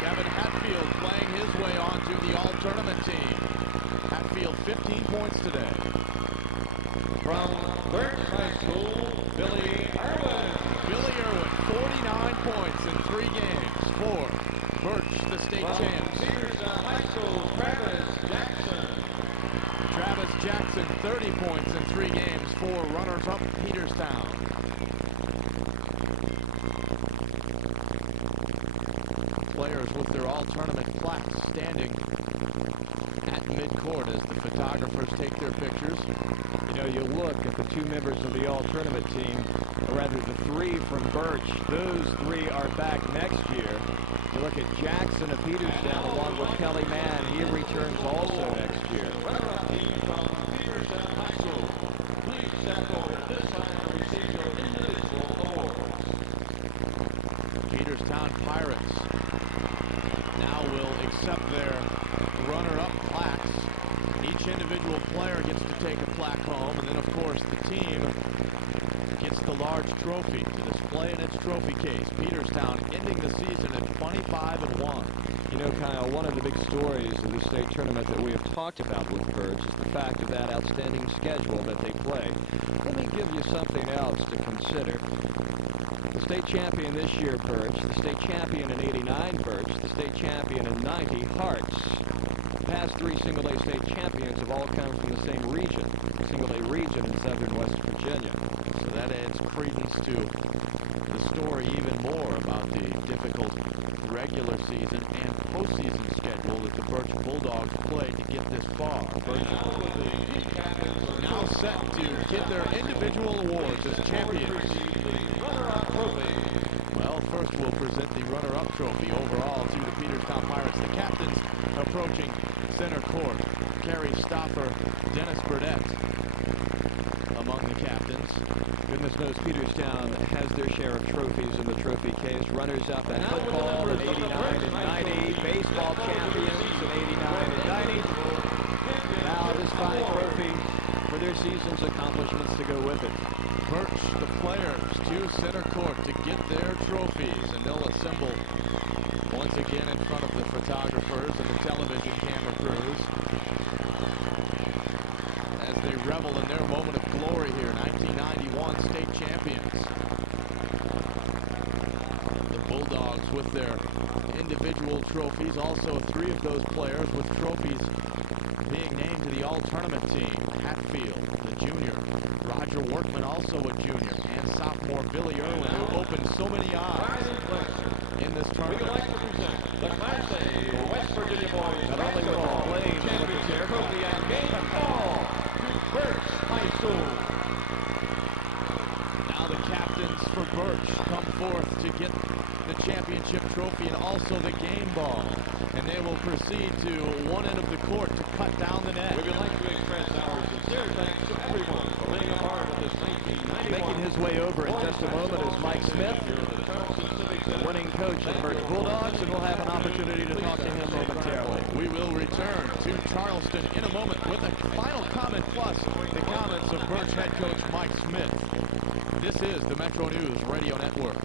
Kevin Hatfield playing his way onto the all-tournament team. Hatfield 15 points today. From Burch High School, Billy Irwin. Billy Irwin, 49 points in 3 games for Burch, the state champs. Peterstown High School, Travis Jackson. Travis Jackson, 30 points in 3 games for runners-up Peterstown. Players with their all-tournament plaques standing at midcourt as the photographers take their pictures. You know, you look at the 2 members of the all-tournament team, or rather the 3 from Burch. Those 3 are back next year. You look at Jackson of Peterstown along with Kelly Mann. He returns also next year. Runner-up team from Peterstown High School. Please step forward at this time and receive your individual awards. Peterstown Pirates now will accept their runner-up plaques. Each individual player gets to take a plaque home, and then of course the team gets the large trophy to display in its trophy case. Peterstown ending the season at 25-1. You know, Kyle, one of the big stories of the state tournament that we have talked about with Burch is the fact of that outstanding schedule that they play. Let me give you something else to consider. The state champion this year, Burch, the state champion in '89, Burch, the state champion in '90, Hearts. The past 3 single-A state champions have all come from the same region, single-A region in southern West Virginia. So that adds credence to the story even more about the difficult regular season and postseason schedule that the Burch Bulldogs play to get this far. Burch now set to get their individual awards as champions. Well, first we'll present the runner-up trophy overall to the Peterstown Pirates. The captains approaching center court. Kerry Stoffer, Dennis Burdett among the captains. Goodness knows Peterstown has their share of trophies in the trophy case. Runners-up in football in '89 and '90. Baseball champions in '89 and '90. Now this fine trophy for their season's accomplishments to go with it. Burch, the players, to center court to get their trophies, and they'll assemble once again in front of the photographers and the television camera crews as they revel in their moment of glory here, 1991 state champions. The Bulldogs with their individual trophies, also 3 of those players with trophies being named to the all-tournament team. Hatfield, the junior, Roger Workman, also a junior, and sophomore Billy Irwin, who opened so many eyes in this tournament. We'd like to present the Class A West Virginia Boys Not only with the flames, Championship Trophy and game ball to Burch High School. Now the captains for Burch come forth to get the championship trophy and also the game ball. And they will proceed to one end of the court to cut down the net. We would like to express our sincere thanks to everyone for being a part of this 1991. Making his way over in just a moment is Mike Smith, the winning coach of the Burch Bulldogs, and we'll have an opportunity to talk to him momentarily. We will return to Charleston in a moment with a final comment plus the comments of Burch head coach Mike Smith. This is the Metro News Radio Network.